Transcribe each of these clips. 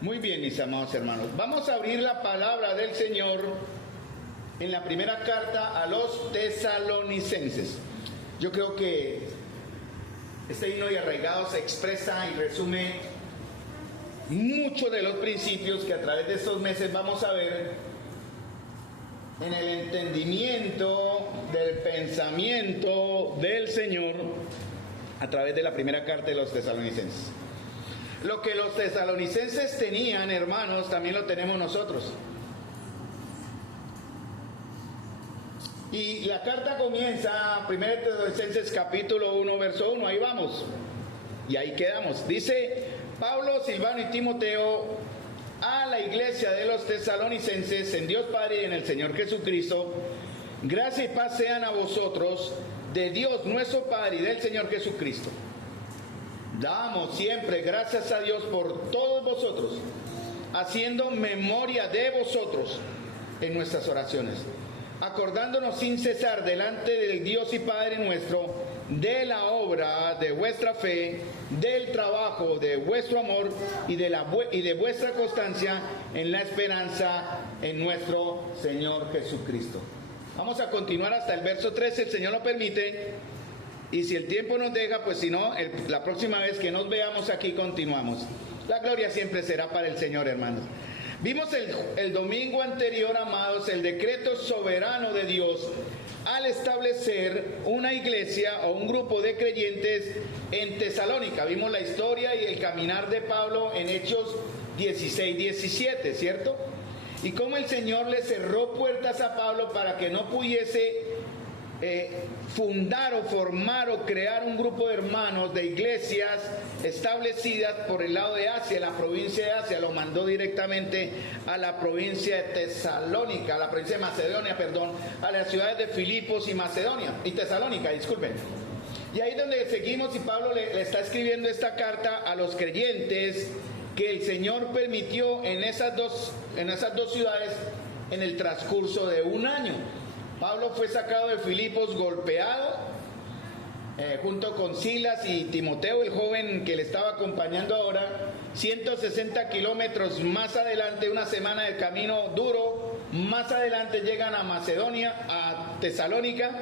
Muy bien, mis amados hermanos. Vamos a abrir la palabra del Señor en la primera carta a los tesalonicenses. Yo creo que este himno de arraigados expresa y resume muchos de los principios que a través de estos meses vamos a ver en el entendimiento del pensamiento del Señor a través de la primera carta de los tesalonicenses. Lo que los tesalonicenses tenían, hermanos, también lo tenemos nosotros. Y la carta comienza, 1 Tesalonicenses capítulo 1, verso 1, ahí vamos. Y ahí quedamos. Dice Pablo, Silvano y Timoteo a la iglesia de los tesalonicenses, en Dios Padre y en el Señor Jesucristo, gracia y paz sean a vosotros, de Dios nuestro Padre y del Señor Jesucristo. Damos siempre gracias a Dios por todos vosotros, haciendo memoria de vosotros en nuestras oraciones, acordándonos sin cesar delante del Dios y Padre nuestro, de la obra de vuestra fe, del trabajo de vuestro amor y de vuestra constancia en la esperanza en nuestro Señor Jesucristo. Vamos a continuar hasta el verso 13, el Señor lo permite. Y si el tiempo nos deja, pues si no, la próxima vez que nos veamos aquí continuamos. La gloria siempre será para el Señor, hermanos. Vimos el domingo anterior, amados, el decreto soberano de Dios al establecer una iglesia o un grupo de creyentes en Tesalónica. Vimos la historia y el caminar de Pablo en Hechos 16-17, ¿cierto? Y cómo el Señor le cerró puertas a Pablo para que no pudiese fundar o formar o crear un grupo de hermanos de iglesias establecidas por el lado de Asia, la provincia de Asia. Lo mandó directamente a la provincia de Tesalónica, a la provincia de Macedonia, perdón, a las ciudades de Filipos y Tesalónica, disculpen. Y ahí es donde seguimos, y Pablo le está escribiendo esta carta a los creyentes que el Señor permitió en esas dos ciudades en el transcurso de un año. Pablo fue sacado de Filipos golpeado, junto con Silas y Timoteo, el joven que le estaba acompañando ahora, 160 kilómetros más adelante, una semana de camino duro, más adelante llegan a Macedonia, a Tesalónica,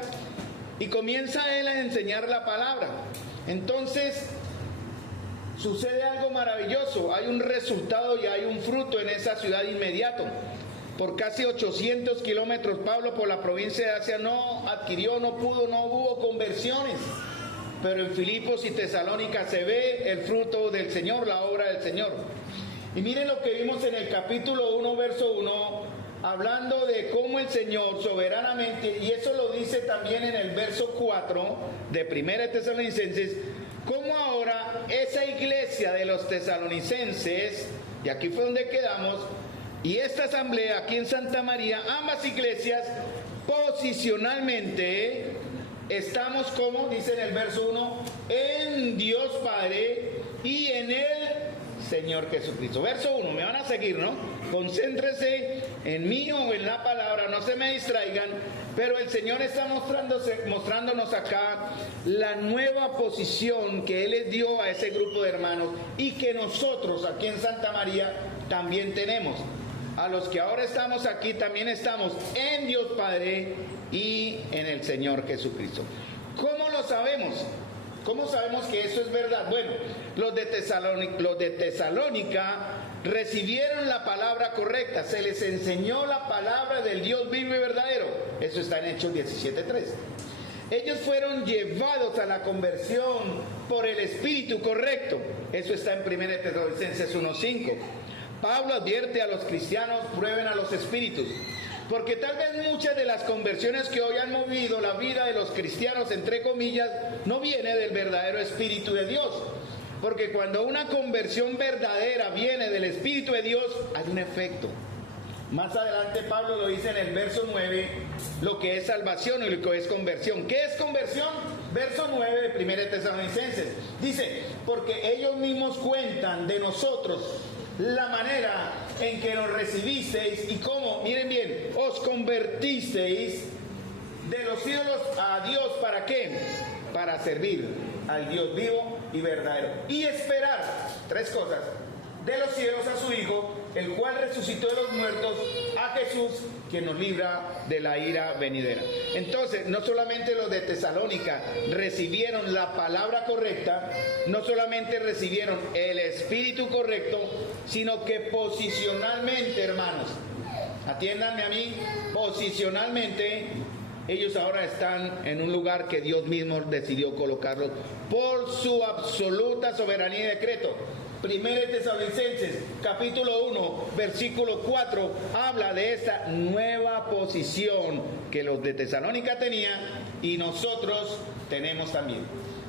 y comienza él a enseñar la palabra. Entonces sucede algo maravilloso, hay un resultado y hay un fruto en esa ciudad inmediato. Por casi 800 kilómetros, Pablo por la provincia de Asia no hubo conversiones. Pero en Filipos y Tesalónica se ve el fruto del Señor, la obra del Señor. Y miren lo que vimos en el capítulo 1, verso 1, hablando de cómo el Señor soberanamente, y eso lo dice también en el verso 4 de 1 Tesalonicenses, cómo ahora esa iglesia de los tesalonicenses, y aquí fue donde quedamos, y esta asamblea aquí en Santa María, ambas iglesias posicionalmente estamos, como dice en el verso 1, en Dios Padre y en el Señor Jesucristo. Verso 1, me van a seguir, ¿no? Concéntrese en mí o en la palabra, no se me distraigan, pero el Señor está mostrándonos acá la nueva posición que Él les dio a ese grupo de hermanos y que nosotros aquí en Santa María también tenemos. A los que ahora estamos aquí también estamos en Dios Padre y en el Señor Jesucristo. ¿Cómo lo sabemos? ¿Cómo sabemos que eso es verdad? Bueno, los de Tesalónica recibieron la palabra correcta, se les enseñó la palabra del Dios vivo y verdadero. Eso está en Hechos 17:3. Ellos fueron llevados a la conversión por el Espíritu correcto. Eso está en 1 Tesalonicenses 1:5. Pablo advierte a los cristianos, prueben a los espíritus, porque tal vez muchas de las conversiones que hoy han movido la vida de los cristianos, entre comillas, no viene del verdadero Espíritu de Dios, porque cuando una conversión verdadera viene del Espíritu de Dios, hay un efecto. Más adelante Pablo lo dice en el verso 9, lo que es salvación y lo que es conversión. ¿Qué es conversión? Verso 9 de 1 Tesalonicenses. Dice, porque ellos mismos cuentan de nosotros la manera en que nos recibisteis y cómo, miren bien, os convertisteis de los ídolos a Dios. ¿Para qué? Para servir al Dios vivo y verdadero y esperar, tres cosas, de los cielos a su Hijo, el cual resucitó de los muertos a Jesús, quien nos libra de la ira venidera. Entonces, no solamente los de Tesalónica recibieron la palabra correcta, no solamente recibieron el espíritu correcto, sino que posicionalmente, hermanos, atiéndanme a mí, posicionalmente, ellos ahora están en un lugar que Dios mismo decidió colocarlos por su absoluta soberanía y decreto. Primera de Tesalonicenses, capítulo 1, versículo 4, habla de esta nueva posición que los de Tesalónica tenían y nosotros tenemos también.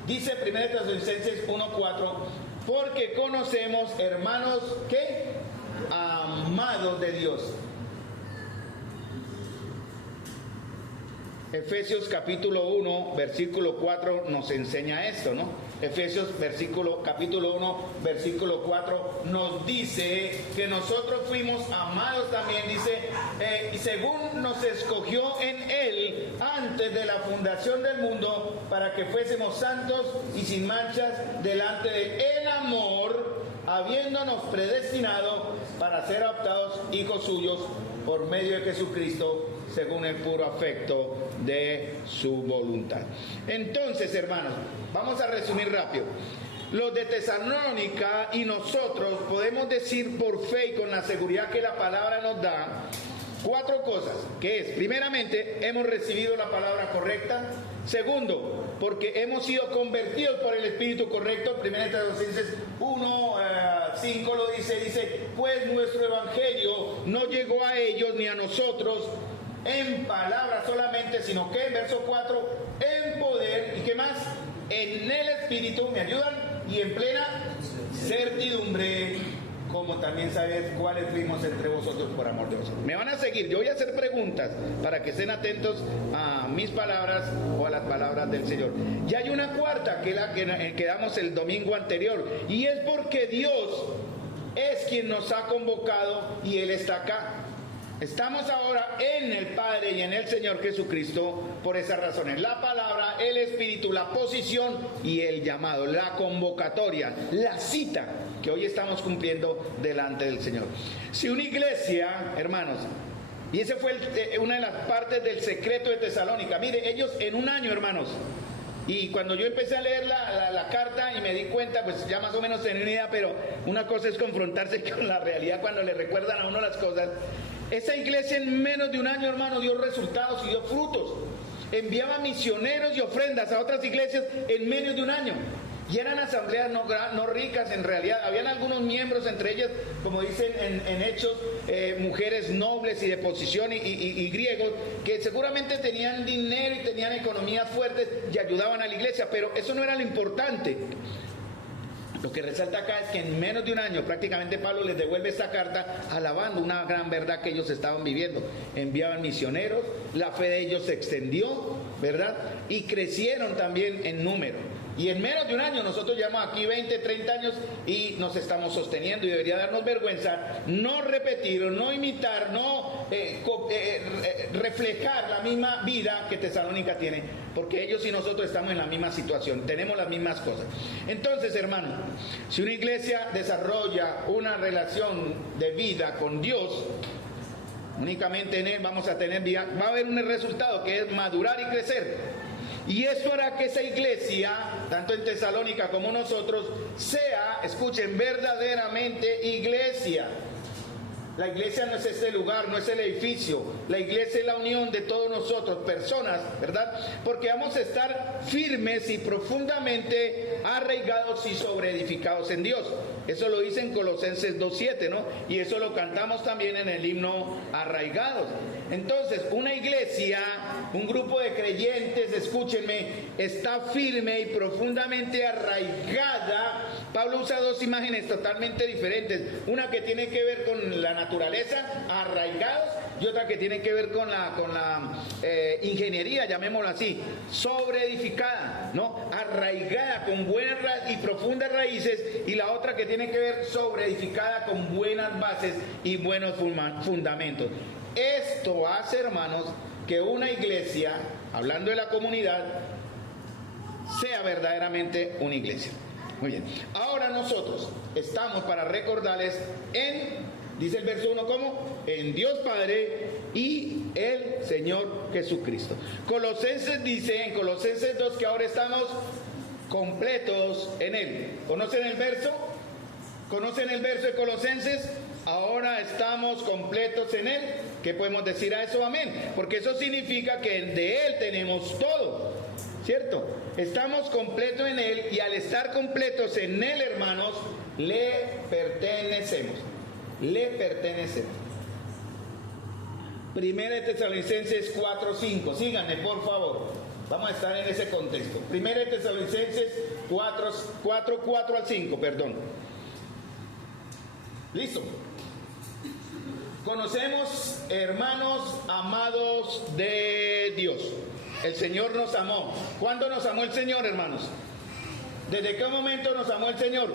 Dice Primera de Tesalonicenses 1, 4, porque conocemos, hermanos, ¿qué? Amados de Dios. Efesios capítulo 1, versículo 4 nos enseña esto, ¿no? Efesios capítulo 1, versículo 4 nos dice que nosotros fuimos amados también, dice, y según nos escogió en Él antes de la fundación del mundo, para que fuésemos santos y sin manchas delante de Él en amor, habiéndonos predestinado para ser adoptados hijos suyos por medio de Jesucristo, según el puro afecto de su voluntad. Entonces, hermanos, vamos a resumir rápido. Los de Tesalónica y nosotros podemos decir por fe y con la seguridad que la palabra nos da 4 cosas, que es, primeramente, hemos recibido la palabra correcta. Segundo, porque hemos sido convertidos por el Espíritu correcto. 1 Tesalonicenses 1, 5 lo dice, pues nuestro evangelio no llegó a ellos ni a nosotros en palabras solamente, sino que en verso 4, en poder, ¿y qué más? En el Espíritu, ¿me ayudan? Y en plena certidumbre, como también sabéis cuáles fuimos entre vosotros por amor de vosotros. Me van a seguir, yo voy a hacer preguntas para que estén atentos a mis palabras o a las palabras del Señor. Y hay una cuarta que la que damos el domingo anterior, y es porque Dios es quien nos ha convocado y Él está acá. Estamos ahora en el Padre y en el Señor Jesucristo por esas razones. La palabra, el Espíritu, la posición y el llamado, la convocatoria, la cita que hoy estamos cumpliendo delante del Señor. Si una iglesia, hermanos, y esa fue una de las partes del secreto de Tesalónica. Mire, ellos en un año, hermanos, y cuando yo empecé a leer la carta y me di cuenta, pues ya más o menos tenía una idea, pero una cosa es confrontarse con la realidad cuando le recuerdan a uno las cosas. Esa iglesia en menos de un año, hermano, dio resultados y dio frutos. Enviaba misioneros y ofrendas a otras iglesias en menos de un año. Y eran asambleas no ricas en realidad. Habían algunos miembros, entre ellas, como dicen en Hechos, mujeres nobles y de posición y griegos, que seguramente tenían dinero y tenían economías fuertes y ayudaban a la iglesia. Pero eso no era lo importante. Lo que resalta acá es que en menos de un año prácticamente Pablo les devuelve esta carta alabando una gran verdad que ellos estaban viviendo. Enviaban misioneros, la fe de ellos se extendió, ¿verdad? Y crecieron también en número. Y en menos de un año, nosotros llevamos aquí 20, 30 años y nos estamos sosteniendo, y debería darnos vergüenza no repetir, no imitar, no reflejar la misma vida que Tesalónica tiene, porque ellos y nosotros estamos en la misma situación, tenemos las mismas cosas. Entonces, hermano, si una iglesia desarrolla una relación de vida con Dios, únicamente en Él vamos a tener vida, va a haber un resultado que es madurar y crecer. Y eso hará que esa iglesia, tanto en Tesalónica como nosotros, sea, escuchen, verdaderamente iglesia. La iglesia no es este lugar, no es el edificio. La iglesia es la unión de todos nosotros, personas, ¿verdad? Porque vamos a estar firmes y profundamente arraigados y sobreedificados en Dios. Eso lo dice en Colosenses 2:7, ¿no? Y eso lo cantamos también en el himno Arraigados. Entonces, una iglesia, un grupo de creyentes, escúchenme, está firme y profundamente arraigada. Pablo usa 2 imágenes totalmente diferentes. Una que tiene que ver con la naturaleza, arraigados, y otra que tiene que ver con la ingeniería, llamémoslo así, sobreedificada, ¿no? Arraigada con buenas y profundas raíces, y la otra que tiene que ver sobreedificada con buenas bases y buenos fundamentos. Esto hace, hermanos, que una iglesia, hablando de la comunidad, sea verdaderamente una iglesia. Muy bien. Ahora nosotros estamos para recordarles en Dice el verso 1, ¿cómo? En Dios Padre y el Señor Jesucristo. Colosenses dice, en Colosenses 2, que ahora estamos completos en Él. ¿Conocen el verso? ¿Conocen el verso de Colosenses? Ahora estamos completos en Él. ¿Qué podemos decir a eso? Amén. Porque eso significa que de Él tenemos todo, ¿cierto? Estamos completos en Él, y al estar completos en Él, hermanos, le pertenecemos. Le pertenecemos. Primera de Tesalonicenses 4:5. Síganme, por favor. Vamos a estar en ese contexto. Primera de Tesalonicenses 4 al 5, perdón. Listo. Conocemos, hermanos amados de Dios. El Señor nos amó. ¿Cuándo nos amó el Señor, hermanos? ¿Desde qué momento nos amó el Señor?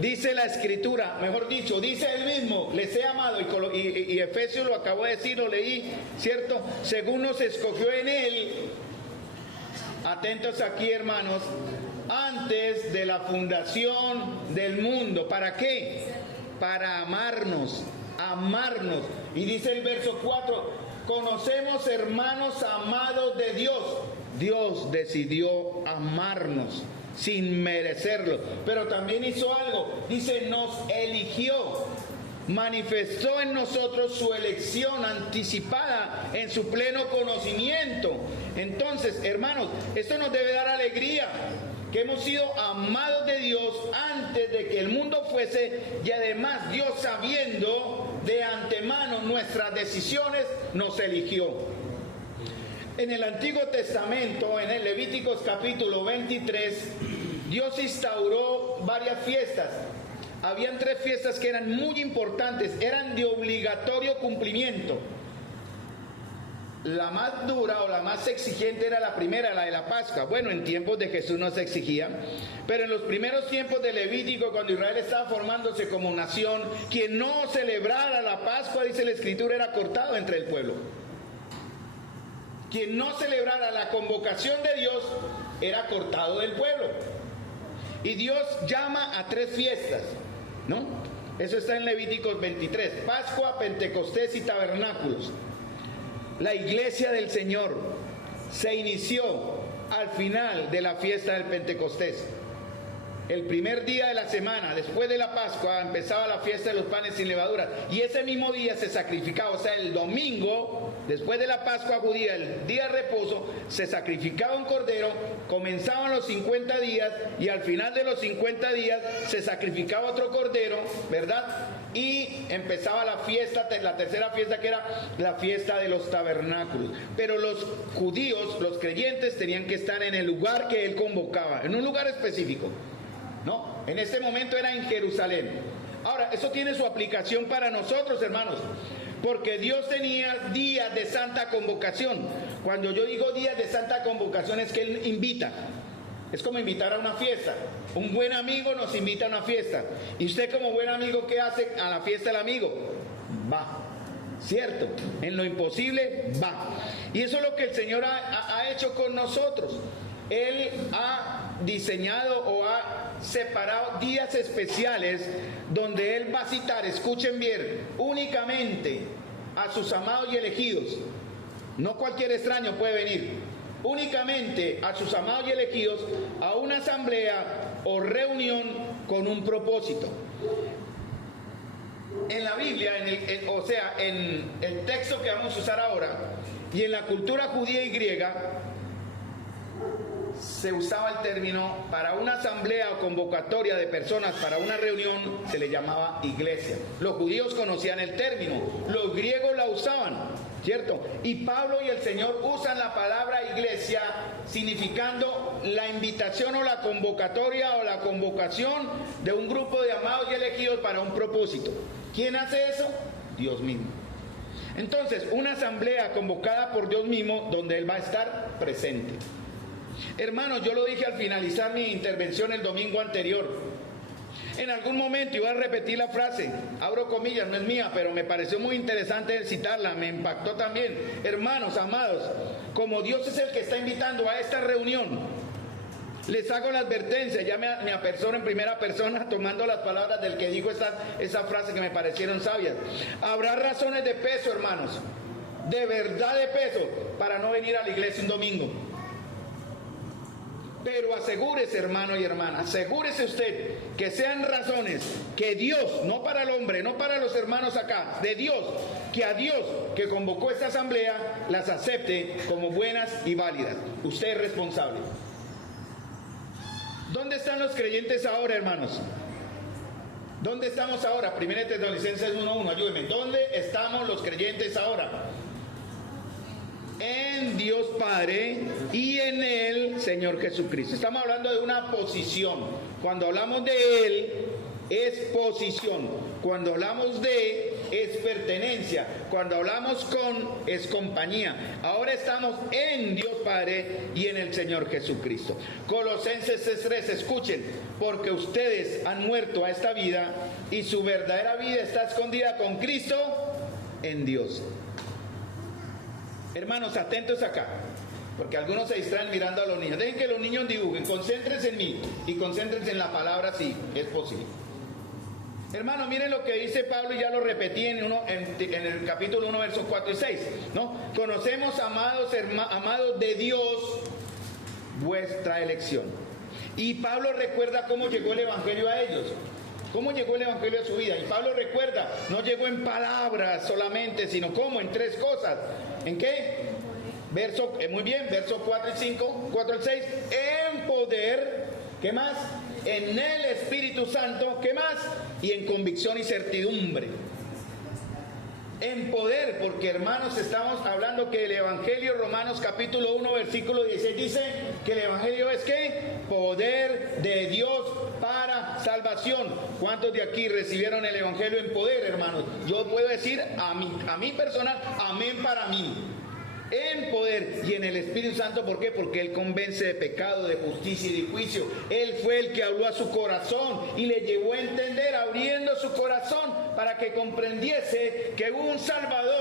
Dice la Escritura, mejor dicho, dice Él mismo, les he amado, y Efesios lo acabo de decir, lo leí, ¿cierto? Según nos escogió en Él, atentos aquí, hermanos, antes de la fundación del mundo. ¿Para qué? Para amarnos. Y dice el verso 4, conocemos, hermanos amados de Dios. Dios decidió amarnos sin merecerlo, pero también hizo algo. Dice, nos eligió, manifestó en nosotros su elección anticipada en su pleno conocimiento. Entonces, hermanos, esto nos debe dar alegría, que hemos sido amados de Dios antes de que el mundo fuese, y además Dios, sabiendo de antemano nuestras decisiones, nos eligió. En el Antiguo Testamento, en el Levíticos capítulo 23, Dios instauró varias fiestas. Habían 3 fiestas que eran muy importantes, eran de obligatorio cumplimiento. La más dura o la más exigente era la primera, la de la Pascua. Bueno, en tiempos de Jesús no se exigía, pero en los primeros tiempos de Levítico, cuando Israel estaba formándose como nación, quien no celebrara la Pascua, dice la Escritura, era cortado entre el pueblo. Quien no celebrara la convocación de Dios era cortado del pueblo. Y Dios llama a 3 fiestas, ¿no? Eso está en Levíticos 23: Pascua, Pentecostés y Tabernáculos. La iglesia del Señor se inició al final de la fiesta del Pentecostés. El primer día de la semana, después de la Pascua, empezaba la fiesta de los panes sin levadura. Y ese mismo día se sacrificaba, o sea, el domingo, después de la Pascua judía, el día de reposo, se sacrificaba un cordero, comenzaban los 50 días, y al final de los 50 días se sacrificaba otro cordero, ¿verdad? Y empezaba la fiesta, la tercera fiesta, que era la fiesta de los tabernáculos. Pero los judíos, los creyentes, tenían que estar en el lugar que él convocaba, en un lugar específico. No, en este momento era en Jerusalén. Ahora, eso tiene su aplicación para nosotros, hermanos, porque Dios tenía días de santa convocación. Cuando yo digo días de santa convocación, es que Él invita. Es como invitar a una fiesta. Un buen amigo nos invita a una fiesta. Y usted, como buen amigo, ¿qué hace a la fiesta del amigo? Va. ¿Cierto? En lo imposible, va. Y eso es lo que el Señor ha hecho con nosotros. Él ha diseñado o ha separado días especiales donde Él va a citar, escuchen bien, únicamente a sus amados y elegidos. No cualquier extraño puede venir. Únicamente a sus amados y elegidos, a una asamblea o reunión con un propósito. En la Biblia, en el texto que vamos a usar ahora, y en la cultura judía y griega, se usaba el término para una asamblea o convocatoria de personas para una reunión, se le llamaba iglesia. Los judíos conocían el término, los griegos la usaban, ¿cierto? Y Pablo y el Señor usan la palabra iglesia significando la invitación o la convocatoria o la convocación de un grupo de amados y elegidos para un propósito. ¿Quién hace eso? Dios mismo. Entonces, una asamblea convocada por Dios mismo donde Él va a estar presente. Hermanos, yo lo dije al finalizar mi intervención el domingo anterior. En algún momento iba a repetir la frase, abro comillas, no es mía, pero me pareció muy interesante citarla, me impactó también. Hermanos, amados, como Dios es el que está invitando a esta reunión, Les hago la advertencia, ya me apersono en primera persona tomando las palabras del que dijo esa frase que me parecieron sabias. Habrá razones de peso, hermanos, de verdad de peso, para no venir a la iglesia un domingo. Pero asegúrese, hermano y hermana, asegúrese usted que sean razones que Dios, no para el hombre, no para los hermanos acá, de Dios, que a Dios que convocó esta asamblea las acepte como buenas y válidas. Usted es responsable. ¿Dónde están los creyentes ahora, hermanos? ¿Dónde estamos ahora? 1 Tesalonicenses 1:1, ayúdenme. ¿Dónde estamos los creyentes ahora? En Dios Padre y en el Señor Jesucristo. Estamos hablando de una posición. Cuando hablamos de Él, es posición. Cuando hablamos de, es pertenencia. Cuando hablamos con, es compañía. Ahora estamos en Dios Padre y en el Señor Jesucristo. Colosenses 3:3, escuchen, porque ustedes han muerto a esta vida y su verdadera vida está escondida con Cristo en Dios. Hermanos, atentos acá, porque algunos se distraen mirando a los niños. Dejen que los niños dibujen, concéntrense en mí y concéntrense en la palabra si es posible. Hermanos, miren lo que dice Pablo, y ya lo repetí en el capítulo 1, versos 4 y 6, ¿no? Conocemos, amados de Dios, vuestra elección. Y Pablo recuerda cómo llegó el evangelio a ellos. ¿Cómo llegó el evangelio a su vida? Y Pablo recuerda, no llegó en palabras solamente, sino como en tres cosas. ¿En qué? Muy bien, versos 4 y 5, 4 al 6, en poder, ¿qué más? En el Espíritu Santo, ¿qué más? Y en convicción y certidumbre. En poder, porque hermanos, estamos hablando que el Evangelio, Romanos capítulo 1, versículo 16, dice que el Evangelio es ¿qué? Poder de Dios para salvación. ¿Cuántos de aquí recibieron el Evangelio en poder, hermanos? Yo puedo decir a mí personal, amén para mí. En poder y en el Espíritu Santo, ¿por qué? Porque Él convence de pecado, de justicia y de juicio. Él fue el que habló a su corazón y le llevó a entender, abriendo su corazón para que comprendiese que hubo un Salvador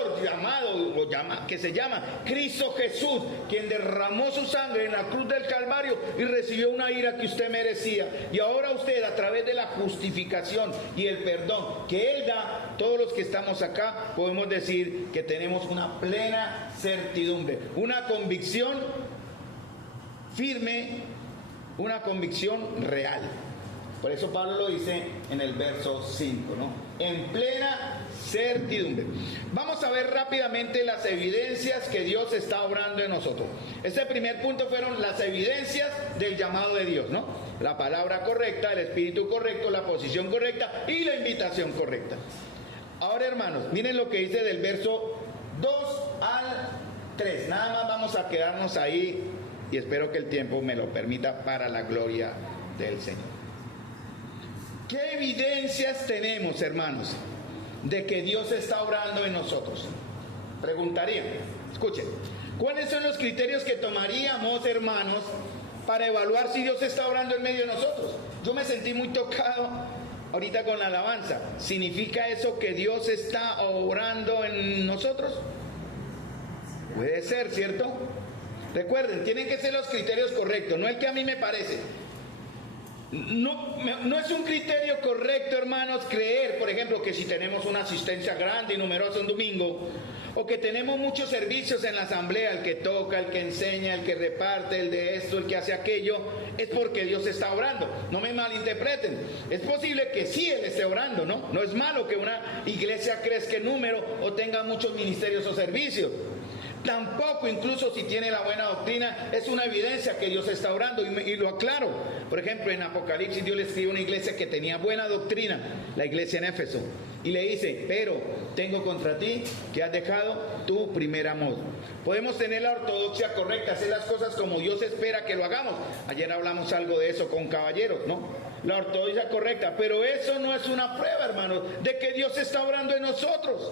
que se llama Cristo Jesús, quien derramó su sangre en la cruz del Calvario y recibió una ira que usted merecía. Y ahora usted, a través de la justificación y el perdón que Él da, todos los que estamos acá podemos decir que tenemos una plena certidumbre, una convicción firme, una convicción real. Por eso Pablo lo dice en el verso 5, ¿no? En plena certidumbre. Vamos a ver rápidamente las evidencias que Dios está obrando en nosotros. Este primer punto fueron las evidencias del llamado de Dios, ¿no? La palabra correcta, el espíritu correcto, la posición correcta y la invitación correcta. Ahora, hermanos, miren lo que dice del verso 2 al 3. Nada más vamos a quedarnos ahí y espero que el tiempo me lo permita para la gloria del Señor. ¿Qué evidencias tenemos, hermanos, de que Dios está obrando en nosotros? Preguntaría, escuchen, ¿cuáles son los criterios que tomaríamos, hermanos, para evaluar si Dios está obrando en medio de nosotros? Yo me sentí muy tocado ahorita con la alabanza. ¿Significa eso que Dios está obrando en nosotros? Puede ser, ¿cierto? Recuerden, tienen que ser los criterios correctos, no el que a mí me parece. No es un criterio correcto, hermanos, creer, por ejemplo, que si tenemos una asistencia grande y numerosa un domingo, o que tenemos muchos servicios en la asamblea, el que toca, el que enseña, el que reparte, el de esto, el que hace aquello, es porque Dios está obrando. No me malinterpreten. Es posible que sí Él esté obrando, ¿no? No es malo que una iglesia crezca en número o tenga muchos ministerios o servicios. Tampoco, incluso si tiene la buena doctrina, es una evidencia que Dios está obrando, y lo aclaro. Por ejemplo, en Apocalipsis Dios le escribe a una iglesia que tenía buena doctrina, la iglesia en Éfeso, y le dice: pero tengo contra ti que has dejado tu primer amor. Podemos tener la ortodoxia correcta, hacer las cosas como Dios espera que lo hagamos. Ayer hablamos algo de eso con caballeros, ¿no? La ortodoxia correcta, pero eso no es una prueba, hermanos, de que Dios está obrando en nosotros.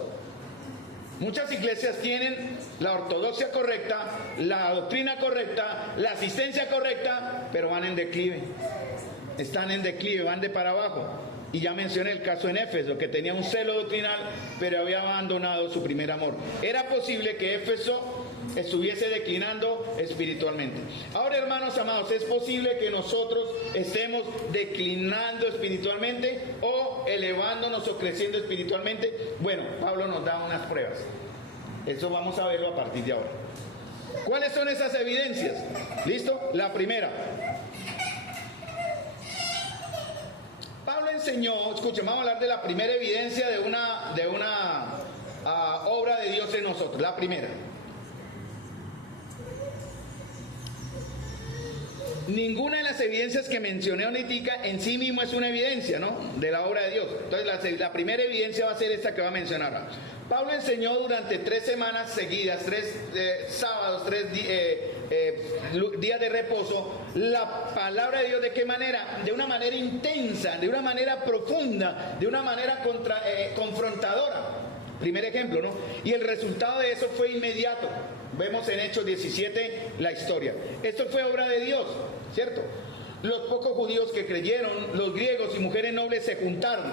Muchas iglesias tienen la ortodoxia correcta, la doctrina correcta, la asistencia correcta, pero van en declive. Están en declive, van de para abajo. Y ya mencioné el caso en Éfeso, que tenía un celo doctrinal, pero había abandonado su primer amor. Era posible que Éfeso estuviese declinando espiritualmente. Ahora, hermanos amados, ¿es posible que nosotros estemos declinando espiritualmente o elevándonos o creciendo espiritualmente? Bueno, Pablo nos da unas pruebas. Eso vamos a verlo a partir de ahora. ¿Cuáles son esas evidencias? ¿Listo? La primera. Pablo enseñó, escuchen, vamos a hablar de la primera evidencia de una obra de Dios en nosotros. La primera. Ninguna de las evidencias que mencioné ahorita en sí mismo es una evidencia, ¿no?, de la obra de Dios. Entonces la primera evidencia va a ser esta que va a mencionar ahora. Pablo enseñó durante 3 semanas seguidas, 3 sábados, 3 días de reposo, la palabra de Dios. ¿De qué manera? De una manera intensa, de una manera profunda, de una manera confrontadora. Primer ejemplo, ¿no? Y el resultado de eso fue inmediato. Vemos en Hechos 17 la historia. Esto fue obra de Dios, ¿cierto? Los pocos judíos que creyeron, los griegos y mujeres nobles se juntaron.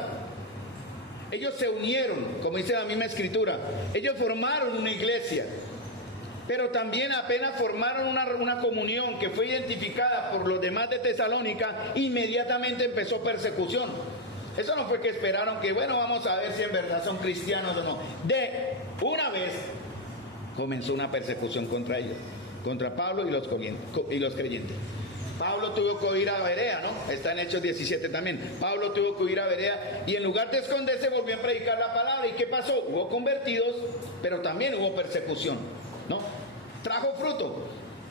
Ellos se unieron, como dice la misma escritura. Ellos formaron una iglesia, pero también apenas formaron una comunión que fue identificada por los demás de Tesalónica, inmediatamente empezó persecución. Eso no fue que esperaron que, bueno, vamos a ver si en verdad son cristianos o no. De una vez comenzó una persecución contra ellos, contra Pablo y los creyentes. Pablo tuvo que ir a Berea, ¿no? Está en Hechos 17 también. Pablo tuvo que ir a Berea y en lugar de esconderse volvió a predicar la palabra. ¿Y qué pasó? Hubo convertidos, pero también hubo persecución, ¿no? Trajo fruto,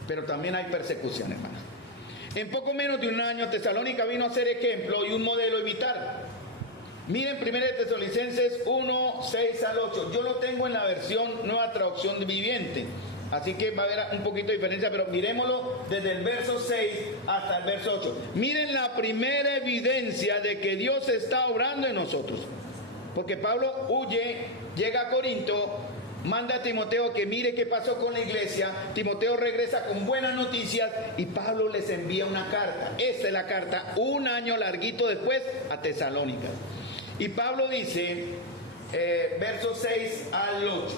pero también hay persecución, hermanos. En poco menos de un año, Tesalónica vino a ser ejemplo y un modelo a imitar. Miren 1 Tesalonicenses 1, 6 al 8. Yo lo tengo en la versión Nueva Traducción Viviente, así que va a haber un poquito de diferencia, pero miremoslo desde el verso 6 hasta el verso 8. Miren la primera evidencia de que Dios está obrando en nosotros. Porque Pablo huye, llega a Corinto, manda a Timoteo que mire qué pasó con la iglesia. Timoteo regresa con buenas noticias y Pablo les envía una carta. Esta es la carta, un año larguito después, a Tesalónica. Y Pablo dice, versos 6 al 8.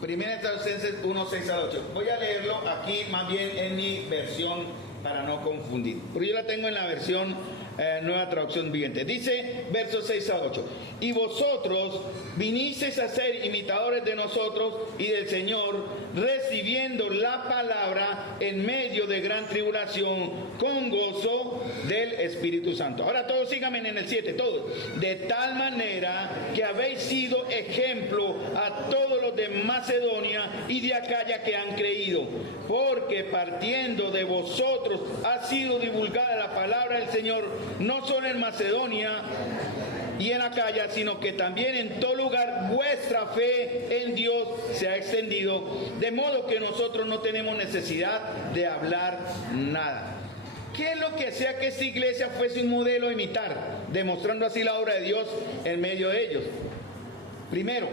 Primera Tesalonicenses 1, 6 al 8. Voy a leerlo aquí más bien en mi versión para no confundir. Porque yo la tengo en la versión Nueva Traducción Viviente. Dice, versos 6 a 8. Y vosotros vinisteis a ser imitadores de nosotros y del Señor, recibiendo la palabra en medio de gran tribulación, con gozo del Espíritu Santo. Ahora todos síganme en el 7, todos. De tal manera que habéis sido ejemplo a todos los de Macedonia y de Acaya que han creído, porque partiendo de vosotros ha sido divulgada la palabra del Señor, no solo en Macedonia y en Acaya, sino que también en todo lugar vuestra fe en Dios se ha extendido, de modo que nosotros no tenemos necesidad de hablar nada. ¿Qué es lo que hacía que esta iglesia fuese un modelo a imitar, demostrando así la obra de Dios en medio de ellos? Primero,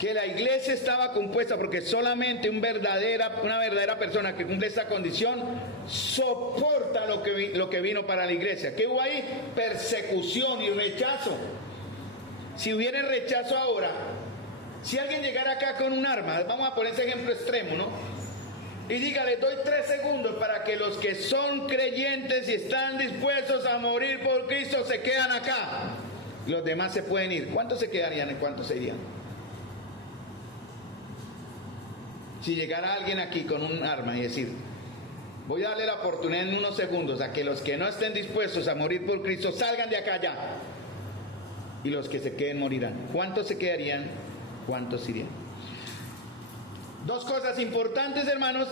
que la iglesia estaba compuesta, porque solamente una verdadera persona que cumple esta condición soporta lo que vino para la iglesia. ¿Qué hubo ahí? Persecución y rechazo. Si hubiera rechazo ahora, si alguien llegara acá con un arma, vamos a poner ese ejemplo extremo, ¿no? Y diga, les doy 3 segundos para que los que son creyentes y están dispuestos a morir por Cristo se quedan acá. Los demás se pueden ir. ¿Cuántos se quedarían y cuántos se irían? Si llegara alguien aquí con un arma y decir, voy a darle la oportunidad en unos segundos a que los que no estén dispuestos a morir por Cristo salgan de acá ya, y los que se queden morirán. ¿Cuántos se quedarían? ¿Cuántos irían? 2 cosas importantes, hermanos.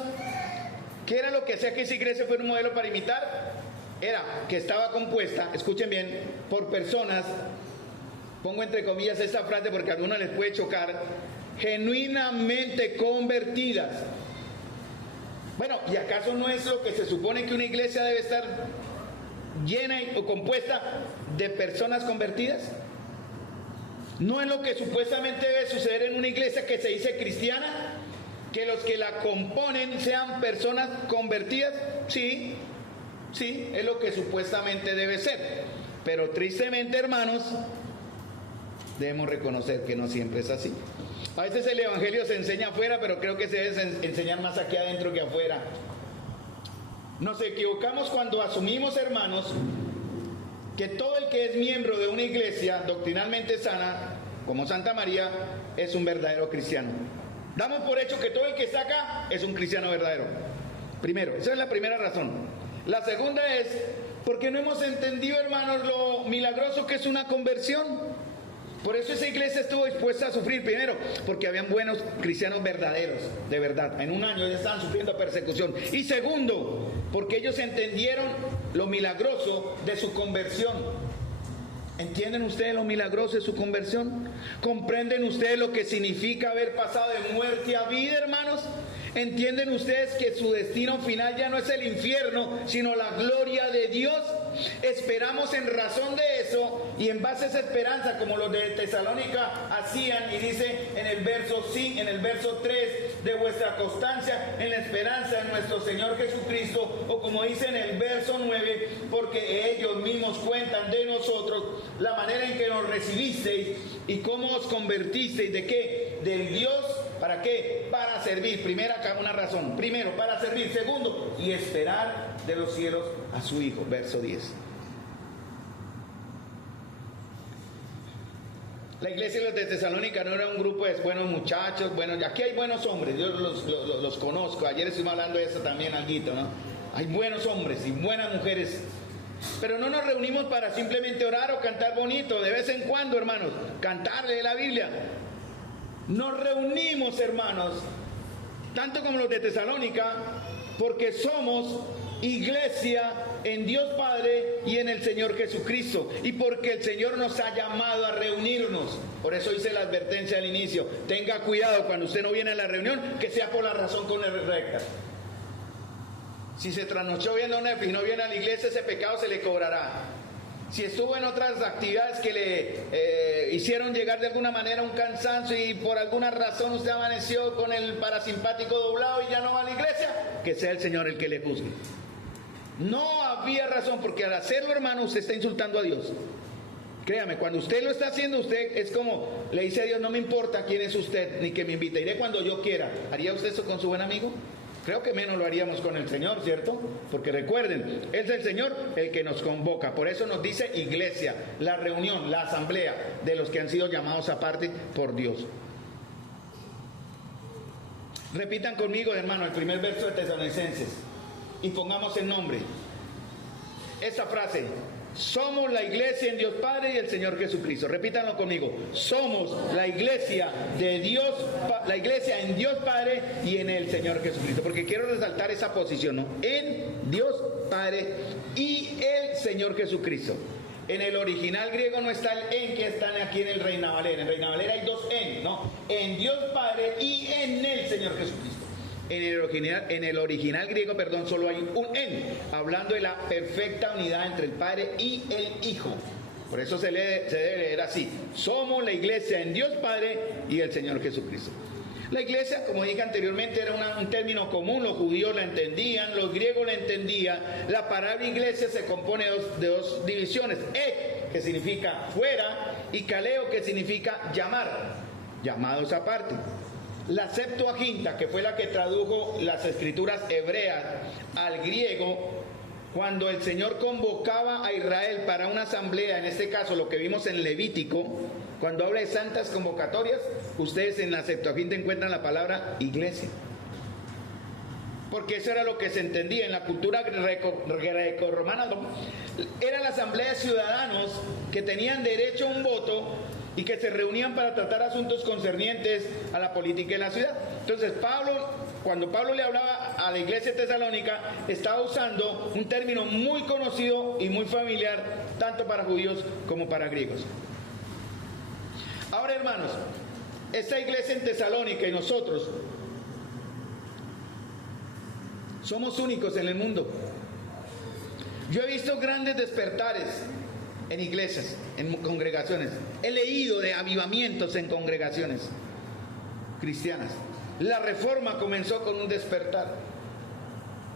¿Qué era lo que hacía que esa iglesia fuera un modelo para imitar? Era que estaba compuesta, escuchen bien, por personas, pongo entre comillas esta frase porque a algunos les puede chocar, genuinamente convertidas. Bueno, ¿y acaso no es lo que se supone que una iglesia debe estar llena o compuesta de personas convertidas? ¿No es lo que supuestamente debe suceder en una iglesia que se dice cristiana? ¿Que los que la componen sean personas convertidas? Sí. Sí, es lo que supuestamente debe ser. Pero tristemente, hermanos, debemos reconocer que no siempre es así. A veces el evangelio se enseña afuera, pero creo que se debe enseñar más aquí adentro que afuera. Nos equivocamos cuando asumimos, hermanos, que todo el que es miembro de una iglesia doctrinalmente sana, como Santa María, es un verdadero cristiano. Damos por hecho que todo el que está acá es un cristiano verdadero. Primero, esa es la primera razón. La segunda es porque no hemos entendido, hermanos, lo milagroso que es una conversión. Por eso esa iglesia estuvo dispuesta a sufrir. Primero, porque habían buenos cristianos verdaderos, de verdad. En un año ellos estaban sufriendo persecución. Y segundo, porque ellos entendieron lo milagroso de su conversión. ¿Entienden ustedes lo milagroso de su conversión? ¿Comprenden ustedes lo que significa haber pasado de muerte a vida, hermanos? ¿Entienden ustedes que su destino final ya no es el infierno, sino la gloria de Dios? Esperamos en razón de eso y en base a esa esperanza, como los de Tesalónica hacían, y dice en el verso 3, de vuestra constancia en la esperanza de nuestro Señor Jesucristo, o como dice en el verso 9, porque ellos mismos cuentan de nosotros la manera en que nos recibisteis y cómo os convertisteis. ¿De qué? Del Dios. ¿Para qué? Para servir. Primera, una razón. Primero, para servir. Segundo, y esperar de los cielos a su Hijo. Verso 10. La iglesia de los de Tesalónica no era un grupo de buenos muchachos. Bueno, aquí hay buenos hombres. Yo los conozco. Ayer estuvimos hablando de eso también, alguito, ¿no? Hay buenos hombres y buenas mujeres. Pero no nos reunimos para simplemente orar o cantar bonito. De vez en cuando, hermanos, cantarle la Biblia. Nos reunimos, hermanos, tanto como los de Tesalónica, porque somos iglesia en Dios Padre y en el Señor Jesucristo, y porque el Señor nos ha llamado a reunirnos. Por eso hice la advertencia al inicio: tenga cuidado cuando usted no viene a la reunión, que sea por la razón correcta. Si se trasnochó viendo Netflix y no viene a la iglesia, ese pecado se le cobrará. Si estuvo en otras actividades que le hicieron llegar de alguna manera un cansancio y por alguna razón usted amaneció con el parasimpático doblado y ya no va a la iglesia, que sea el Señor el que le juzgue. No había razón, porque al hacerlo, hermano, usted está insultando a Dios. Créame, cuando usted lo está haciendo, usted es como le dice a Dios: no me importa quién es usted, ni que me invite, iré cuando yo quiera. ¿Haría usted eso con su buen amigo? Creo que menos lo haríamos con el Señor, ¿cierto? Porque recuerden, es el Señor el que nos convoca. Por eso nos dice iglesia, la reunión, la asamblea de los que han sido llamados aparte por Dios. Repitan conmigo, hermano, el primer verso de Tesalonicenses y pongamos el nombre. Esa frase: somos la iglesia en Dios Padre y el Señor Jesucristo. Repítanlo conmigo: somos la iglesia de Dios, la iglesia en Dios Padre y en el Señor Jesucristo. Porque quiero resaltar esa posición, ¿no? En Dios Padre y el Señor Jesucristo. En el original griego no está el en que están aquí en el Reina Valera. En Reina Valera hay dos en, ¿no? En Dios Padre y en el Señor Jesucristo. En el original griego, solo hay un en, hablando de la perfecta unidad entre el Padre y el Hijo. Por eso se debe leer así: somos la iglesia en Dios Padre y el Señor Jesucristo. La iglesia, como dije anteriormente, era un término común. Los judíos la entendían, los griegos la entendían. La palabra iglesia se compone de dos divisiones: que significa fuera, y kaleo, que significa llamar, llamados aparte. La Septuaginta, que fue la que tradujo las escrituras hebreas al griego, cuando el Señor convocaba a Israel para una asamblea, en este caso lo que vimos en Levítico, cuando habla de santas convocatorias, ustedes en la Septuaginta encuentran la palabra iglesia. Porque eso era lo que se entendía en la cultura greco-romana. Era la asamblea de ciudadanos que tenían derecho a un voto y que se reunían para tratar asuntos concernientes a la política de la ciudad. Entonces cuando Pablo le hablaba a la iglesia tesalónica, estaba usando un término muy conocido y muy familiar tanto para judíos como para griegos. Ahora, hermanos, esta iglesia en Tesalónica y nosotros somos únicos en el mundo. Yo he visto grandes despertares en iglesias, en congregaciones. He leído de avivamientos en congregaciones cristianas. La Reforma comenzó con un despertar.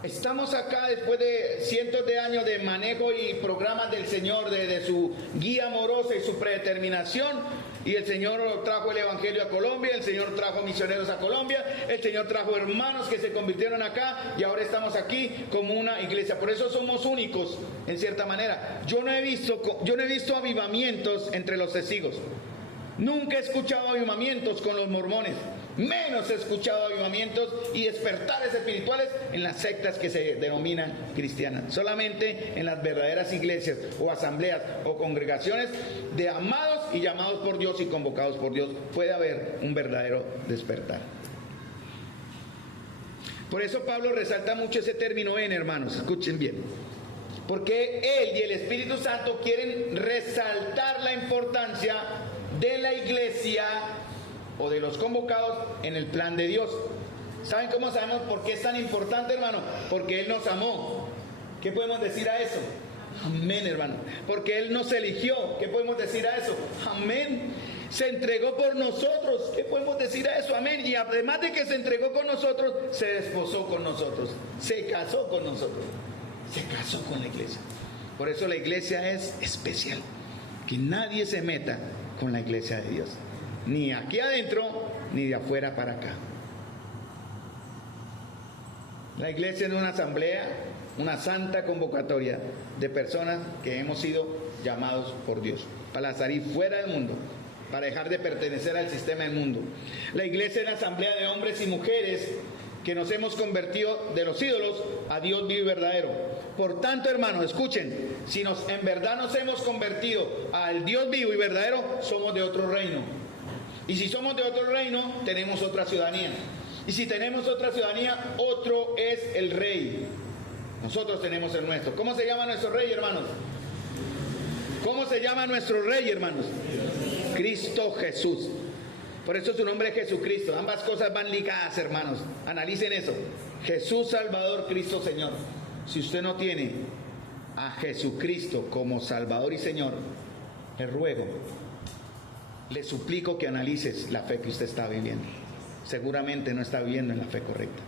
Estamos acá después de cientos de años de manejo y programas del Señor, de su guía amorosa y su predeterminación. Y el Señor trajo el Evangelio a Colombia, el Señor trajo misioneros a Colombia, el Señor trajo hermanos que se convirtieron acá y ahora estamos aquí como una iglesia. Por eso somos únicos, en cierta manera. Yo no he visto avivamientos entre los testigos. Nunca he escuchado avivamientos con los mormones. Menos he escuchado avivamientos y despertares espirituales en las sectas que se denominan cristianas. Solamente en las verdaderas iglesias o asambleas o congregaciones de amados y llamados por Dios y convocados por Dios puede haber un verdadero despertar. Por eso Pablo resalta mucho ese término en, hermanos, escuchen bien. Porque él y el Espíritu Santo quieren resaltar la importancia de la iglesia o de los convocados en el plan de Dios. ¿Saben cómo sabemos por qué es tan importante, hermano? Porque Él nos amó. ¿Qué podemos decir a eso? Amén, hermano. Porque Él nos eligió. ¿Qué podemos decir a eso? Amén. Se entregó por nosotros. ¿Qué podemos decir a eso? Amén. Y además de que se entregó con nosotros, se desposó con nosotros. Se casó con nosotros. Se casó con la iglesia. Por eso la iglesia es especial. Que nadie se meta con la iglesia de Dios. Ni aquí adentro, ni de afuera para acá. La iglesia es una asamblea, una santa convocatoria de personas que hemos sido llamados por Dios para salir fuera del mundo, para dejar de pertenecer al sistema del mundo. La iglesia es una asamblea de hombres y mujeres que nos hemos convertido de los ídolos a Dios vivo y verdadero. Por tanto, hermanos, escuchen, si en verdad nos hemos convertido al Dios vivo y verdadero, somos de otro reino. Y si somos de otro reino, tenemos otra ciudadanía. Y si tenemos otra ciudadanía, otro es el rey. Nosotros tenemos el nuestro. ¿Cómo se llama nuestro rey, hermanos? ¿Cómo se llama nuestro rey, hermanos? Cristo Jesús. Por eso su nombre es Jesucristo. Ambas cosas van ligadas, hermanos. Analicen eso. Jesús Salvador, Cristo Señor. Si usted no tiene a Jesucristo como Salvador y Señor, le ruego, le suplico que analices la fe que usted está viviendo. Seguramente no está viviendo en la fe correcta.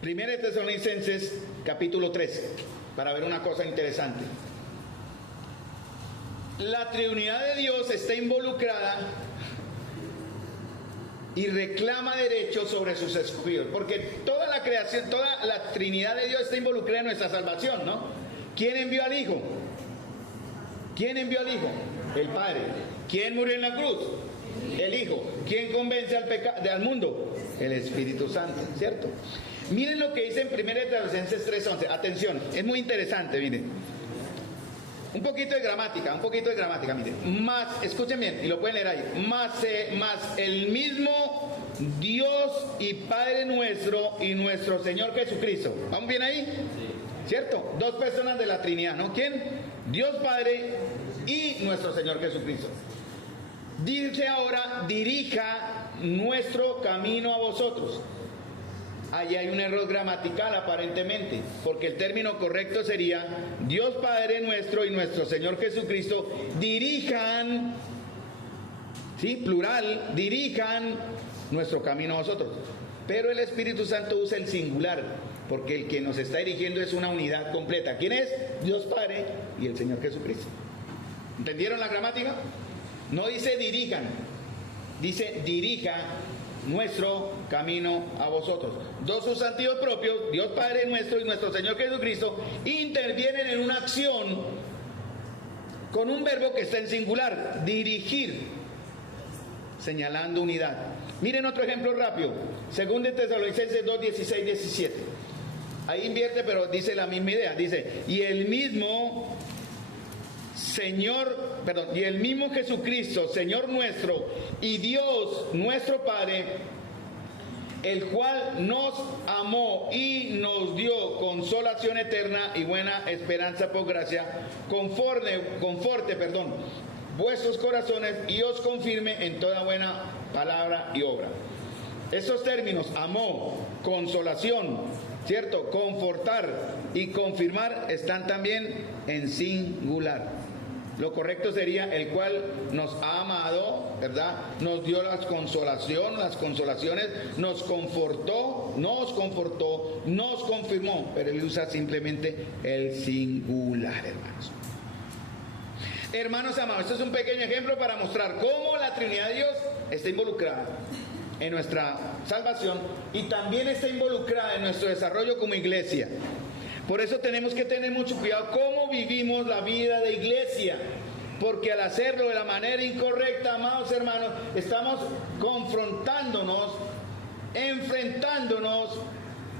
Primera de Tesalonicenses, capítulo 3, para ver una cosa interesante. La Trinidad de Dios está involucrada y reclama derechos sobre sus escogidos, porque toda la creación, toda la Trinidad de Dios está involucrada en nuestra salvación, ¿no? ¿Quién envió al Hijo? ¿Quién envió al Hijo? El Padre. ¿Quién murió en la cruz? El Hijo. ¿Quién convence al mundo? El Espíritu Santo, ¿cierto? Miren lo que dice en 1 Tesalonicenses 3:11. Atención, es muy interesante, miren. Un poquito de gramática, miren. Más, escuchen bien, y lo pueden leer ahí. Más el mismo Dios y Padre nuestro y nuestro Señor Jesucristo. ¿Vamos bien ahí? Sí. ¿Cierto? Dos personas de la Trinidad, ¿no? ¿Quién? Dios Padre y nuestro Señor Jesucristo. Dice ahora, dirija nuestro camino a vosotros. Ahí hay un error gramatical aparentemente, porque el término correcto sería Dios Padre nuestro y nuestro Señor Jesucristo dirijan, ¿sí? Plural, dirijan nuestro camino a vosotros. Pero el Espíritu Santo usa el singular, porque el que nos está dirigiendo es una unidad completa. ¿Quién es? Dios Padre y el Señor Jesucristo. ¿Entendieron la gramática? No dice dirijan, dice dirija nuestro camino a vosotros. Dos sustantivos propios, Dios Padre nuestro y nuestro Señor Jesucristo, intervienen en una acción con un verbo que está en singular, dirigir, señalando unidad. Miren otro ejemplo rápido, 2 Tesalonicenses 2, 16, 17. Ahí invierte, pero dice la misma idea, dice, y el mismo Jesucristo, Señor nuestro, y Dios nuestro Padre, el cual nos amó y nos dio consolación eterna y buena esperanza por gracia, conforte, vuestros corazones y os confirme en toda buena palabra y obra. Estos términos, amó, consolación, ¿cierto? Confortar y confirmar están también en singular. Lo correcto sería el cual nos ha amado, ¿verdad? Nos dio las consolaciones, nos confortó, nos confirmó, pero él usa simplemente el singular, hermanos. Hermanos amados, esto es un pequeño ejemplo para mostrar cómo la Trinidad de Dios está involucrada en nuestra salvación y también está involucrada en nuestro desarrollo como iglesia. Por eso tenemos que tener mucho cuidado cómo vivimos la vida de iglesia, porque al hacerlo de la manera incorrecta, amados hermanos, estamos confrontándonos, enfrentándonos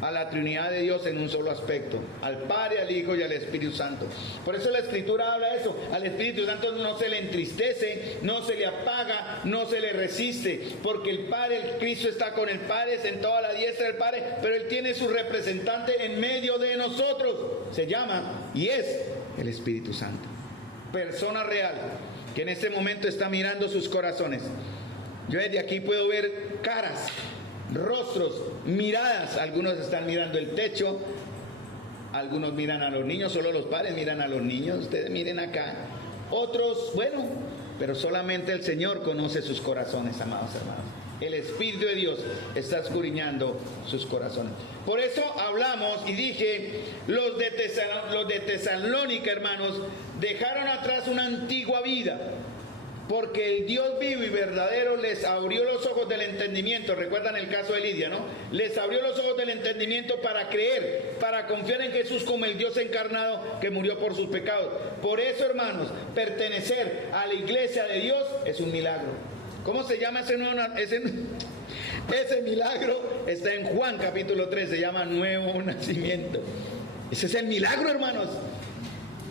a la Trinidad de Dios en un solo aspecto, al Padre, al Hijo y al Espíritu Santo. Por eso la Escritura habla de eso. Al Espíritu Santo no se le entristece, no se le apaga, no se le resiste, porque el Padre, el Cristo está con el Padre, sentado a la diestra del Padre, pero Él tiene su representante en medio de nosotros. Se llama y es el Espíritu Santo. Persona real, que en este momento está mirando sus corazones. Yo desde aquí puedo ver caras, rostros, miradas. Algunos están mirando el techo, algunos miran a los niños, solo los padres miran a los niños, ustedes miren acá. Otros, bueno, pero solamente el Señor conoce sus corazones, amados hermanos. El Espíritu de Dios está escudriñando sus corazones. Por eso hablamos y dije, los de Tesalónica, hermanos, dejaron atrás una antigua vida, porque el Dios vivo y verdadero les abrió los ojos del entendimiento. Recuerdan el caso de Lidia, ¿no? Les abrió los ojos del entendimiento para creer, para confiar en Jesús como el Dios encarnado que murió por sus pecados. Por eso, hermanos, pertenecer a la iglesia de Dios es un milagro. ¿Cómo se llama ese milagro? Está en Juan capítulo 3, se llama nuevo nacimiento. Ese es el milagro, hermanos.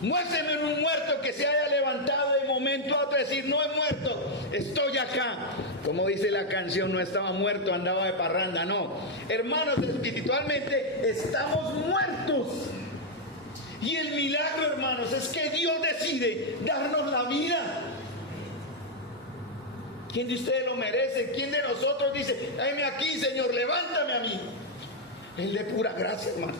Muéstrame un muerto que se haya levantado de momento a otro, decir, no he muerto, estoy acá. Como dice la canción, no estaba muerto, andaba de parranda. No, hermanos, espiritualmente estamos muertos. Y el milagro, hermanos, es que Dios decide darnos la vida. ¿Quién de ustedes lo merece? ¿Quién de nosotros dice, heme aquí, Señor, levántame a mí? Él de pura gracia, hermano.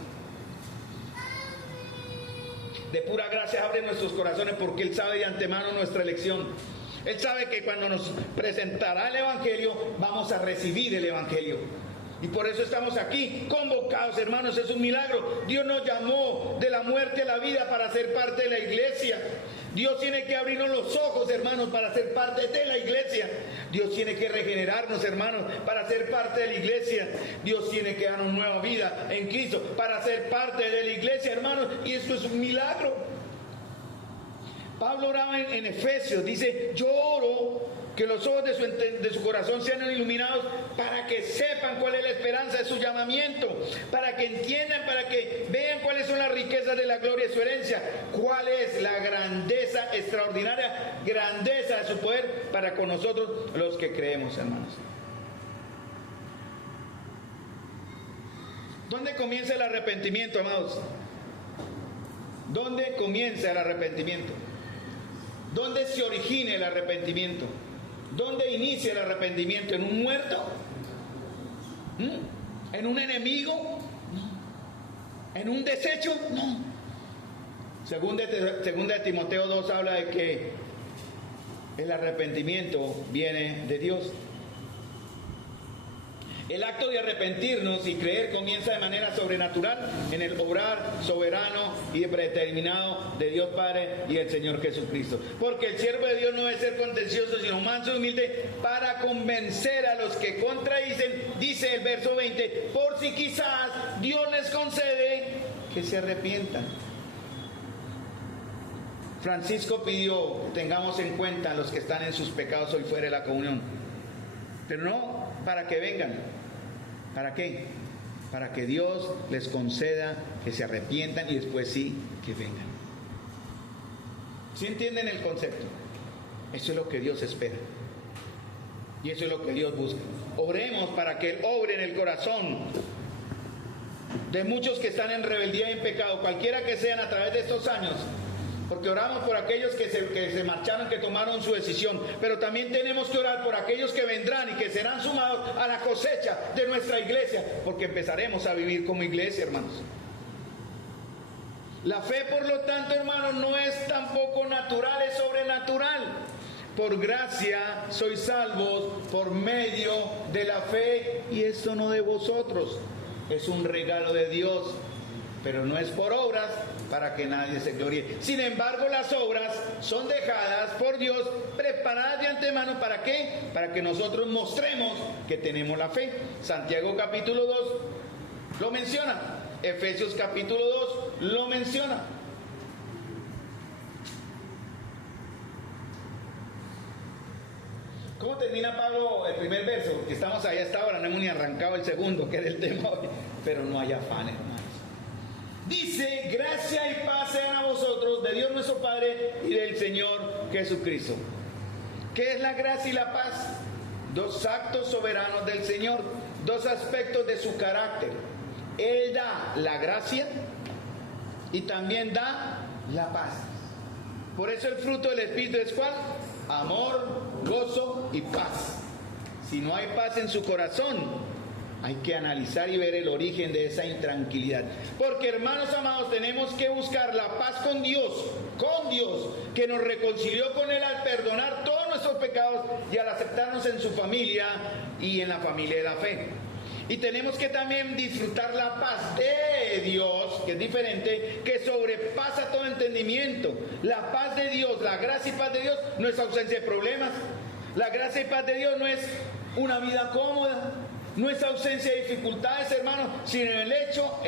De pura gracia abre nuestros corazones, porque Él sabe de antemano nuestra elección. Él sabe que cuando nos presentará el Evangelio, vamos a recibir el Evangelio. Y por eso estamos aquí, convocados, hermanos. Es un milagro. Dios nos llamó de la muerte a la vida para ser parte de la iglesia. Dios tiene que abrirnos los ojos, hermanos, para ser parte de la iglesia. Dios tiene que regenerarnos, hermanos, para ser parte de la iglesia. Dios tiene que darnos nueva vida en Cristo para ser parte de la iglesia, hermanos. Y esto es un milagro. Pablo oraba en Efesios, dice, yo oro que los ojos de su corazón sean iluminados para que sepan cuál es la esperanza de su llamamiento, para que entiendan, para que vean cuáles son las riquezas de la gloria de su herencia, cuál es la grandeza, extraordinaria grandeza de su poder para con nosotros los que creemos, hermanos. ¿Dónde comienza el arrepentimiento, amados? ¿Dónde comienza el arrepentimiento? ¿Dónde se origina el arrepentimiento? ¿Dónde inicia el arrepentimiento? ¿En un muerto? ¿En un enemigo? No. ¿En un desecho? No. Segunda de Timoteo 2 habla de que el arrepentimiento viene de Dios. El acto de arrepentirnos y creer comienza de manera sobrenatural en el obrar soberano y predeterminado de Dios Padre y el Señor Jesucristo. Porque el siervo de Dios no debe ser contencioso, sino manso y humilde, para convencer a los que contradicen, dice el verso 20, por si quizás Dios les concede que se arrepientan. Francisco pidió que tengamos en cuenta a los que están en sus pecados hoy fuera de la comunión, pero no para que vengan. ¿Para qué? Para que Dios les conceda que se arrepientan y después sí que vengan. ¿Sí entienden el concepto? Eso es lo que Dios espera. Y eso es lo que Dios busca. Oremos para que Él obre en el corazón de muchos que están en rebeldía y en pecado, cualquiera que sean a través de estos años. Porque oramos por aquellos que se marcharon, que tomaron su decisión, pero también tenemos que orar por aquellos que vendrán y que serán sumados a la cosecha de nuestra iglesia, porque empezaremos a vivir como iglesia, hermanos. La fe, por lo tanto, hermanos, no es tampoco natural, es sobrenatural. Por gracia sois salvos por medio de la fe, y esto no de vosotros, es un regalo de Dios, pero no es por obras para que nadie se gloríe. Sin embargo, las obras son dejadas por Dios, preparadas de antemano. ¿Para qué? Para que nosotros mostremos que tenemos la fe. Santiago capítulo 2 lo menciona, Efesios capítulo 2 lo menciona. ¿Cómo termina Pablo el primer verso? Porque estamos ahí hasta ahora, no hemos ni arrancado el segundo, que era el tema hoy. Pero no hay afán, hermanos. Dice: gracia y paz sean a vosotros, de Dios nuestro Padre y del Señor Jesucristo. ¿Qué es la gracia y la paz? Dos actos soberanos del Señor, dos aspectos de su carácter. Él da la gracia y también da la paz. Por eso el fruto del Espíritu es ¿cuál? Amor, gozo y paz. Si no hay paz en su corazón, hay que analizar y ver el origen de esa intranquilidad. Porque, hermanos amados, tenemos que buscar la paz con Dios, que nos reconcilió con Él al perdonar todos nuestros pecados y al aceptarnos en su familia y en la familia de la fe. Y tenemos que también disfrutar la paz de Dios, que es diferente, que sobrepasa todo entendimiento. La paz de Dios, la gracia y paz de Dios no es ausencia de problemas. La gracia y paz de Dios no es una vida cómoda, no es ausencia de dificultades, hermanos, sino el hecho,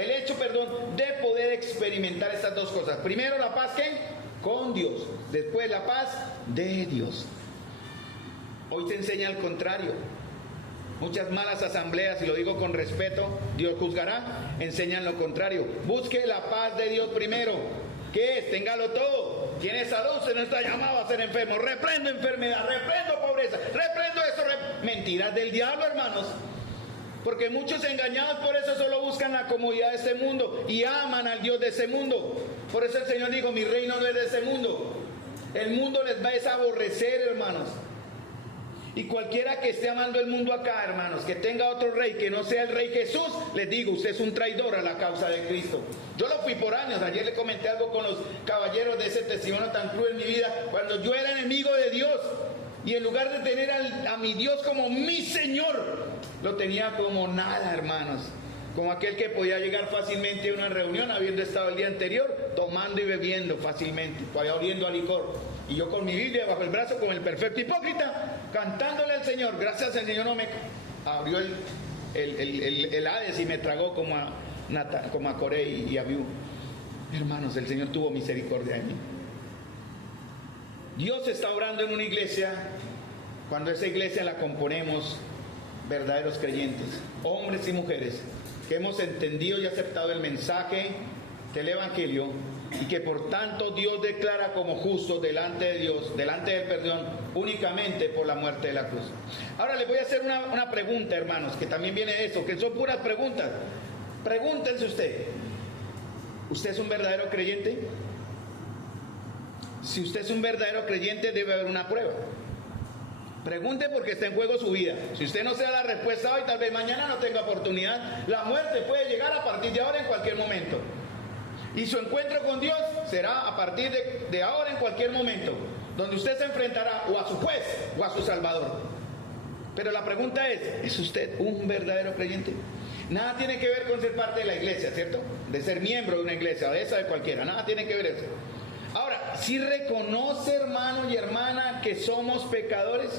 de poder experimentar estas dos cosas. Primero la paz, ¿qué? Con Dios. Después la paz de Dios. Hoy se enseña al contrario. Muchas malas asambleas, y lo digo con respeto, Dios juzgará, enseñan lo contrario. Busque la paz de Dios primero. ¿Qué es? Téngalo todo. Tiene salud, se no está llamado a ser enfermo. Reprendo enfermedad, reprendo pobreza, reprendo esto. Mentiras del diablo, hermanos. Porque muchos engañados por eso solo buscan la comodidad de este mundo y aman al Dios de ese mundo. Por eso el Señor dijo: mi reino no es de ese mundo. El mundo les va a aborrecer, hermanos. Y cualquiera que esté amando el mundo acá, hermanos, que tenga otro rey que no sea el Rey Jesús, les digo, usted es un traidor a la causa de Cristo. Yo lo fui por años. Ayer le comenté algo con los caballeros de ese testimonio tan cruel en mi vida, cuando yo era enemigo de Dios. Y en lugar de tener a mi Dios como mi Señor, lo tenía como nada, hermanos. Como aquel que podía llegar fácilmente a una reunión habiendo estado el día anterior tomando y bebiendo fácilmente, oliendo a licor. Y yo con mi Biblia bajo el brazo, como el perfecto hipócrita, cantándole al Señor. Gracias al Señor no me abrió el Hades y me tragó como a Coré y a Abiú. Hermanos, el Señor tuvo misericordia de mí. Dios está obrando en una iglesia cuando esa iglesia la componemos verdaderos creyentes, hombres y mujeres, que hemos entendido y aceptado el mensaje del Evangelio y que por tanto Dios declara como justos delante de Dios, delante del perdón, únicamente por la muerte de la cruz. Ahora les voy a hacer una pregunta, hermanos, que también viene de eso, que son puras preguntas. Pregúntense usted es un verdadero creyente? Si usted es un verdadero creyente, debe haber una prueba. Pregunte, porque está en juego su vida. Si usted no se da la respuesta hoy, tal vez mañana no tenga oportunidad. La muerte puede llegar a partir de ahora en cualquier momento. Y su encuentro con Dios será a partir de ahora en cualquier momento, donde usted se enfrentará o a su juez o a su salvador. Pero la pregunta ¿es usted un verdadero creyente? Nada tiene que ver con ser parte de la iglesia, ¿cierto? De ser miembro de una iglesia, de esa de cualquiera. Nada tiene que ver eso. Ahora, si reconoce, hermano y hermana, que somos pecadores,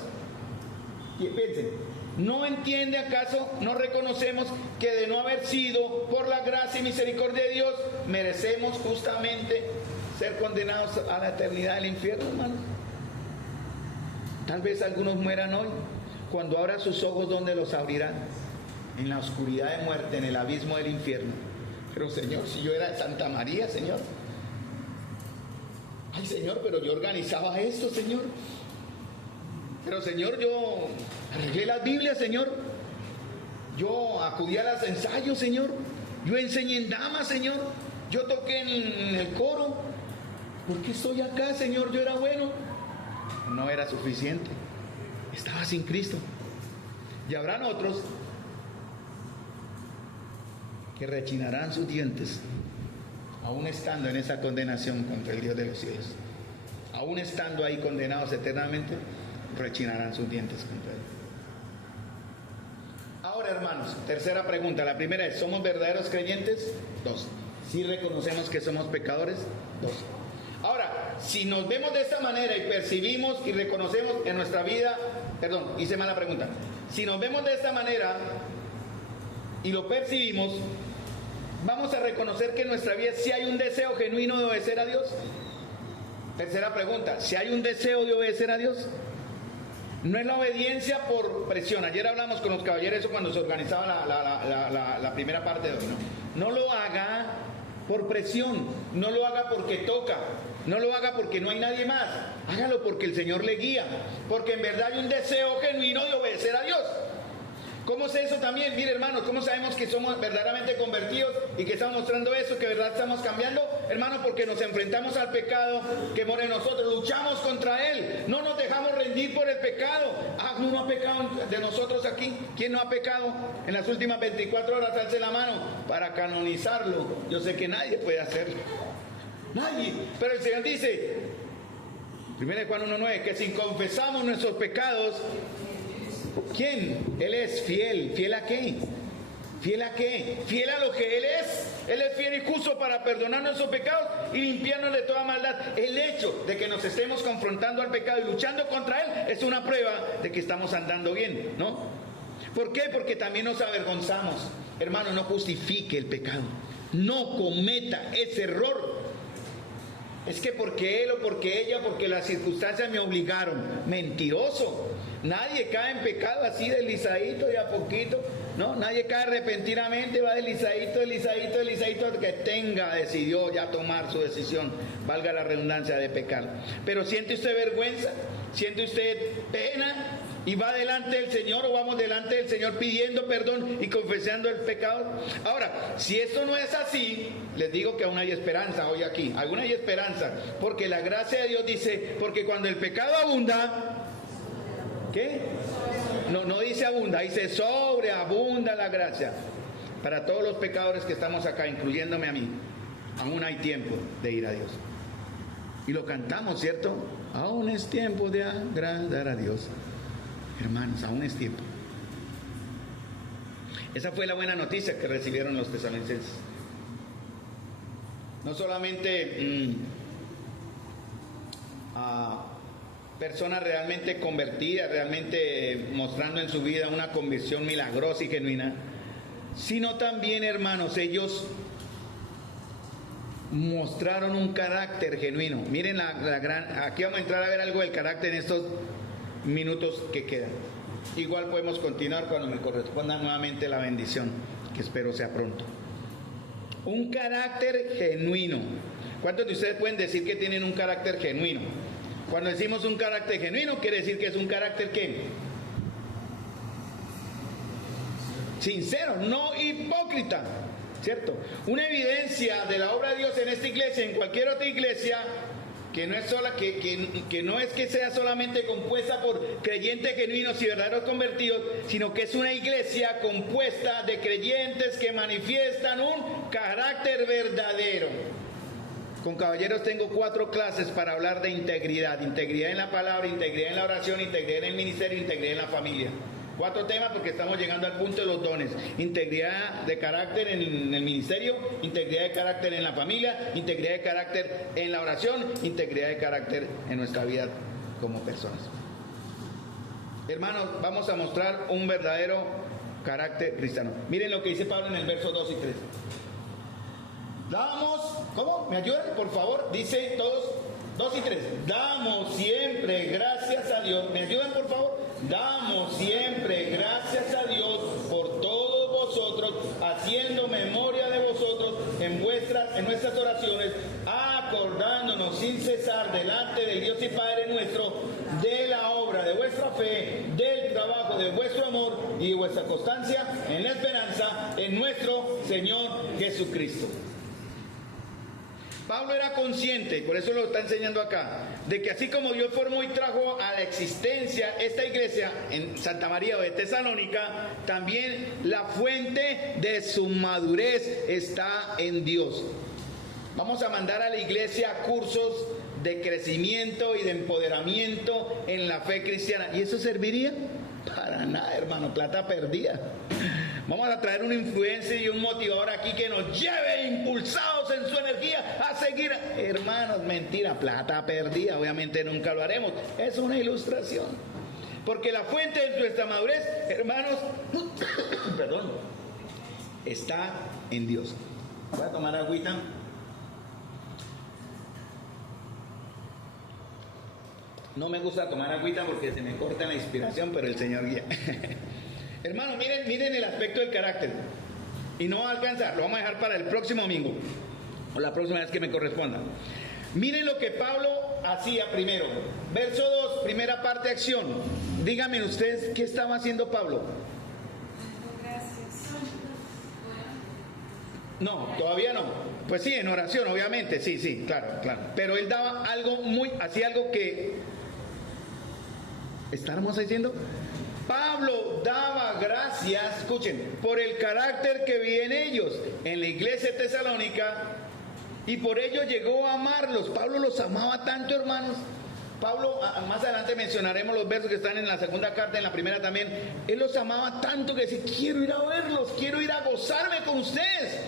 y piensen, ¿no entiende acaso, no reconocemos que de no haber sido por la gracia y misericordia de Dios, merecemos justamente ser condenados a la eternidad del infierno, hermano? Tal vez algunos mueran hoy. Cuando abran sus ojos, ¿dónde los abrirán? En la oscuridad de muerte, en el abismo del infierno. Pero Señor, si yo era de Santa María, Señor. Ay, Señor, pero yo organizaba esto, Señor. Pero, Señor, yo arreglé las Biblias, Señor. Yo acudí a los ensayos, Señor. Yo enseñé en damas, Señor. Yo toqué en el coro. ¿Por qué estoy acá, Señor? Yo era bueno. No era suficiente. Estaba sin Cristo. Y habrán otros que rechinarán sus dientes aún estando en esa condenación contra el Dios de los cielos, aún estando ahí condenados eternamente, rechinarán sus dientes contra él. Ahora, hermanos, tercera pregunta. La primera es, ¿somos verdaderos creyentes? 2. ¿Sí reconocemos que somos pecadores? 2. Ahora, si nos vemos de esta manera y percibimos y reconocemos en nuestra vida, perdón, hice mala pregunta. Si nos vemos de esta manera y lo percibimos, vamos a reconocer que en nuestra vida sí hay un deseo genuino de obedecer a Dios. Tercera pregunta, ¿si hay un deseo de obedecer a Dios? No es la obediencia por presión. Ayer hablamos con los caballeros eso cuando se organizaba la primera parte de hoy, ¿no? No lo haga por presión, no lo haga porque toca, no lo haga porque no hay nadie más. Hágalo porque el Señor le guía, porque en verdad hay un deseo genuino de obedecer a Dios. ¿Cómo es eso también? Mire, hermanos, ¿cómo sabemos que somos verdaderamente convertidos y que estamos mostrando eso, que de verdad estamos cambiando? Hermanos, porque nos enfrentamos al pecado que mora en nosotros, luchamos contra él, no nos dejamos rendir por el pecado. ¿Uno ha pecado de nosotros aquí? ¿Quién no ha pecado? En las últimas 24 horas, alce la mano para canonizarlo. Yo sé que nadie puede hacerlo. Nadie. Pero el Señor dice, 1 Juan 1:9, que si confesamos nuestros pecados, ¿quién? Él es fiel. ¿Fiel a qué? ¿Fiel a qué? Fiel a lo que Él es. Él es fiel y justo para perdonar nuestros pecados y limpiarnos de toda maldad. El hecho de que nos estemos confrontando al pecado y luchando contra Él es una prueba de que estamos andando bien, ¿no? ¿Por qué? Porque también nos avergonzamos. Hermano, no justifique el pecado. No cometa ese error. Es que porque él o porque ella, porque las circunstancias me obligaron. Mentiroso. Nadie cae en pecado así deslizadito de a poquito. No, nadie cae repentinamente, va deslizadito, que decidió ya tomar su decisión, valga la redundancia, de pecar. Pero ¿siente usted vergüenza? ¿Siente usted pena? ¿Y va delante del Señor o vamos delante del Señor pidiendo perdón y confesando el pecado? Ahora, si esto no es así, les digo que aún hay esperanza hoy aquí. Aún hay esperanza, porque la gracia de Dios dice, porque cuando el pecado abunda, ¿qué? No dice abunda, dice sobreabunda la gracia. Para todos los pecadores que estamos acá, incluyéndome a mí, aún hay tiempo de ir a Dios. Y lo cantamos, ¿cierto? Aún es tiempo de agradar a Dios. Hermanos, aún es tiempo. Esa fue la buena noticia que recibieron los tesalonicenses. No solamente personas realmente convertidas, realmente mostrando en su vida una conversión milagrosa y genuina, sino también, hermanos, ellos mostraron un carácter genuino. Miren aquí vamos a entrar a ver algo del carácter en estos minutos que quedan. Igual podemos continuar cuando me corresponda nuevamente la bendición, que espero sea pronto. Un carácter genuino. ¿Cuántos de ustedes pueden decir que tienen un carácter genuino? Cuando decimos un carácter genuino, quiere decir que es un carácter ¿qué? Sincero, no hipócrita, ¿cierto? Una evidencia de la obra de Dios en esta iglesia, en cualquier otra iglesia, que no es que sea solamente compuesta por creyentes genuinos y verdaderos convertidos, sino que es una iglesia compuesta de creyentes que manifiestan un carácter verdadero. Con caballeros tengo 4 clases para hablar de integridad. Integridad en la palabra, integridad en la oración, integridad en el ministerio, integridad en la familia. 4 temas porque estamos llegando al punto de los dones. Integridad de carácter en el ministerio, integridad de carácter en la familia, integridad de carácter en la oración, integridad de carácter en nuestra vida como personas. Hermanos, vamos a mostrar un verdadero carácter cristiano. Miren lo que dice Pablo en el verso 2 y 3. Damos, ¿cómo? ¿Me ayudan, por favor? Dice todos, 2 y 3. Damos siempre gracias a Dios. ¿Me ayudan, por favor? Damos siempre gracias a Dios por todos vosotros, haciendo memoria de vosotros en nuestras oraciones, acordándonos sin cesar delante del Dios y Padre nuestro de la obra de vuestra fe, del trabajo de vuestro amor y de vuestra constancia en la esperanza en nuestro Señor Jesucristo. Pablo era consciente, por eso lo está enseñando acá, de que así como Dios formó y trajo a la existencia esta iglesia en Santa María de Tesalónica, también la fuente de su madurez está en Dios. Vamos a mandar a la iglesia cursos de crecimiento y de empoderamiento en la fe cristiana. ¿Y eso serviría? Para nada, hermano, plata perdida. Vamos a traer un influencer y un motivador aquí que nos lleve impulsados en su energía a seguir. Hermanos, mentira, plata perdida. Obviamente nunca lo haremos. Es una ilustración. Porque la fuente de nuestra madurez, hermanos, perdón, está en Dios. Voy a tomar agüita. No me gusta tomar agüita porque se me corta la inspiración, pero el Señor guía. Hermanos, miren el aspecto del carácter. Y no va a alcanzar, lo vamos a dejar para el próximo domingo, o la próxima vez que me corresponda. Miren lo que Pablo hacía primero. Verso 2, primera parte, acción. Díganme ustedes, ¿qué estaba haciendo Pablo? No, todavía no. Pues sí, en oración, obviamente, sí, claro. Pero él daba algo hacía algo que... ¿Estábamos diciendo? Pablo daba gracias, escuchen, por el carácter que vi en ellos, en la iglesia de Tesalónica, y por ello llegó a amarlos. Pablo los amaba tanto, hermanos. Pablo, más adelante mencionaremos los versos que están en la segunda carta, en la primera también. Él los amaba tanto que decía, quiero ir a verlos, quiero ir a gozarme con ustedes.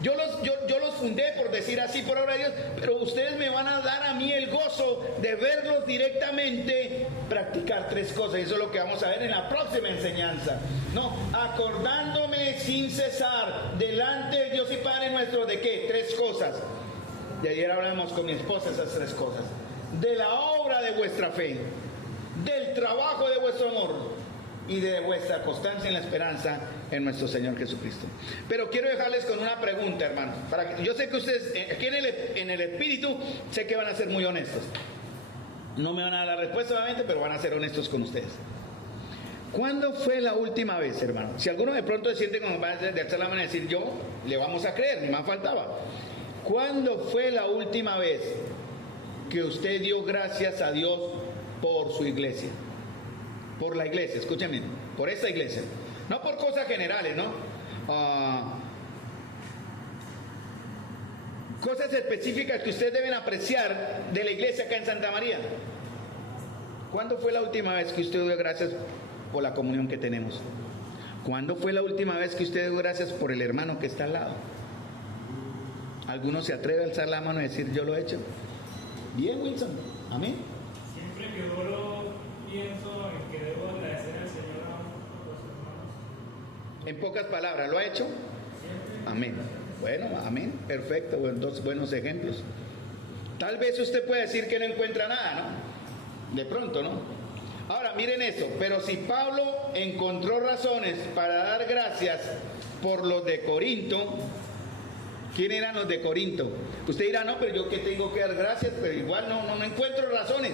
Yo los fundé, por decir así, por obra de Dios, pero ustedes me van a dar a mí el gozo de verlos directamente practicar tres cosas. Y eso es lo que vamos a ver en la próxima enseñanza. No, acordándome sin cesar delante de Dios y Padre nuestro, ¿de qué? Tres cosas. Y ayer hablamos con mi esposa esas tres cosas. De la obra de vuestra fe, del trabajo de vuestro amor y de vuestra constancia en la esperanza en nuestro Señor Jesucristo. Pero quiero dejarles con una pregunta, hermanos. Yo sé que ustedes, aquí en el espíritu, sé que van a ser muy honestos. No me van a dar la respuesta, obviamente, pero van a ser honestos con ustedes. ¿Cuándo fue la última vez, hermano? Si alguno de pronto se siente como va de alzar la mano y decir, yo, le vamos a creer, ni más faltaba. ¿Cuándo fue la última vez que usted dio gracias a Dios por su iglesia? Por la iglesia, escúchenme, por esta iglesia. No por cosas generales, ¿no? Cosas específicas que ustedes deben apreciar de la iglesia acá en Santa María. ¿Cuándo fue la última vez que usted dio gracias por la comunión que tenemos? ¿Cuándo fue la última vez que usted dio gracias por el hermano que está al lado? ¿Alguno se atreve a alzar la mano y decir, yo lo he hecho? Bien, Wilson. Amén. Siempre que oro, pienso en que debo agradecer al Señor a los hermanos. En pocas palabras, ¿lo ha hecho? Amén. Bueno, amén. Perfecto. Dos buenos ejemplos. Tal vez usted puede decir que no encuentra nada, ¿no? De pronto, ¿no? Ahora, miren esto. Pero si Pablo encontró razones para dar gracias por los de Corinto, ¿quién eran los de Corinto? Usted dirá, no, pero yo que tengo que dar gracias, pero igual no encuentro razones.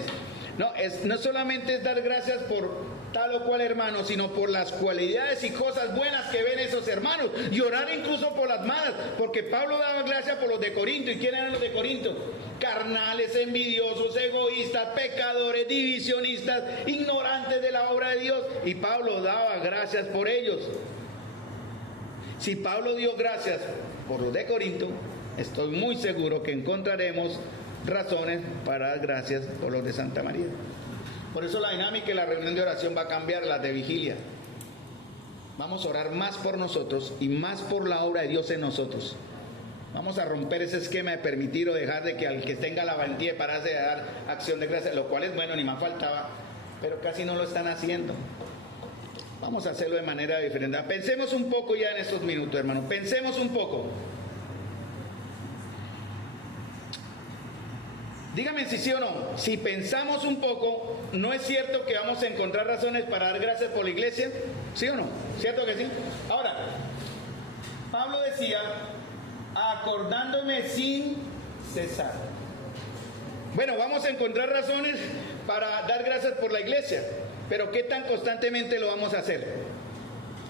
No solamente es dar gracias por tal o cual hermano, sino por las cualidades y cosas buenas que ven esos hermanos, y orar incluso por las malas, porque Pablo daba gracias por los de Corinto. ¿Y quién eran los de Corinto? Carnales, envidiosos, egoístas, pecadores, divisionistas, ignorantes de la obra de Dios, y Pablo daba gracias por ellos. Si Pablo dio gracias por los de Corinto, estoy muy seguro que encontraremos razones para dar gracias por los de Santa María. Por eso la dinámica de la reunión de oración va a cambiar, la de vigilia. Vamos a orar más por nosotros y más por la obra de Dios en nosotros. Vamos a romper ese esquema de permitir o dejar de que al que tenga la valentía de pararse de dar acción de gracias, lo cual es bueno, ni más faltaba, pero casi no lo están haciendo. Vamos a hacerlo de manera diferente. Pensemos un poco ya en estos minutos, hermano. Pensemos un poco. Dígame si sí o no. Si pensamos un poco, ¿no es cierto que vamos a encontrar razones para dar gracias por la iglesia? ¿Sí o no? ¿Cierto que sí? Ahora, Pablo decía, acordándome sin cesar. Bueno, vamos a encontrar razones para dar gracias por la iglesia, pero ¿qué tan constantemente lo vamos a hacer?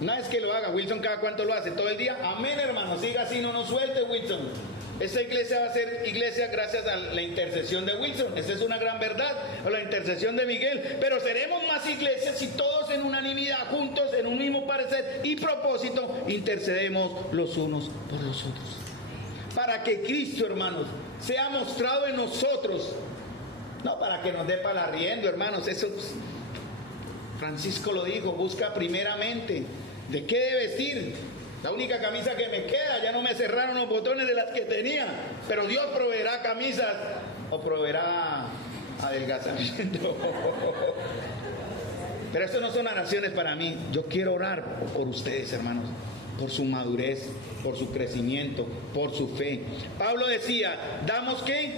Una vez que lo haga, Wilson, ¿cada cuánto lo hace? ¿Todo el día? Amén, hermano, siga así, no nos suelte, Wilson. Esta iglesia va a ser iglesia gracias a la intercesión de Wilson. Esa es una gran verdad, o la intercesión de Miguel. Pero seremos más iglesias si todos en unanimidad, juntos, en un mismo parecer y propósito, intercedemos los unos por los otros. para que Cristo, hermanos, sea mostrado en nosotros. No para que nos dé para arriendo, hermanos. Eso Francisco lo dijo, busca primeramente de qué de vestir. La única camisa que me queda, ya no me cerraron los botones de las que tenía, pero Dios proveerá camisas o proveerá adelgazamiento. Pero eso no son oraciones para mí. Yo quiero orar por ustedes, hermanos, por su madurez, por su crecimiento, por su fe. Pablo decía, ¿damos qué?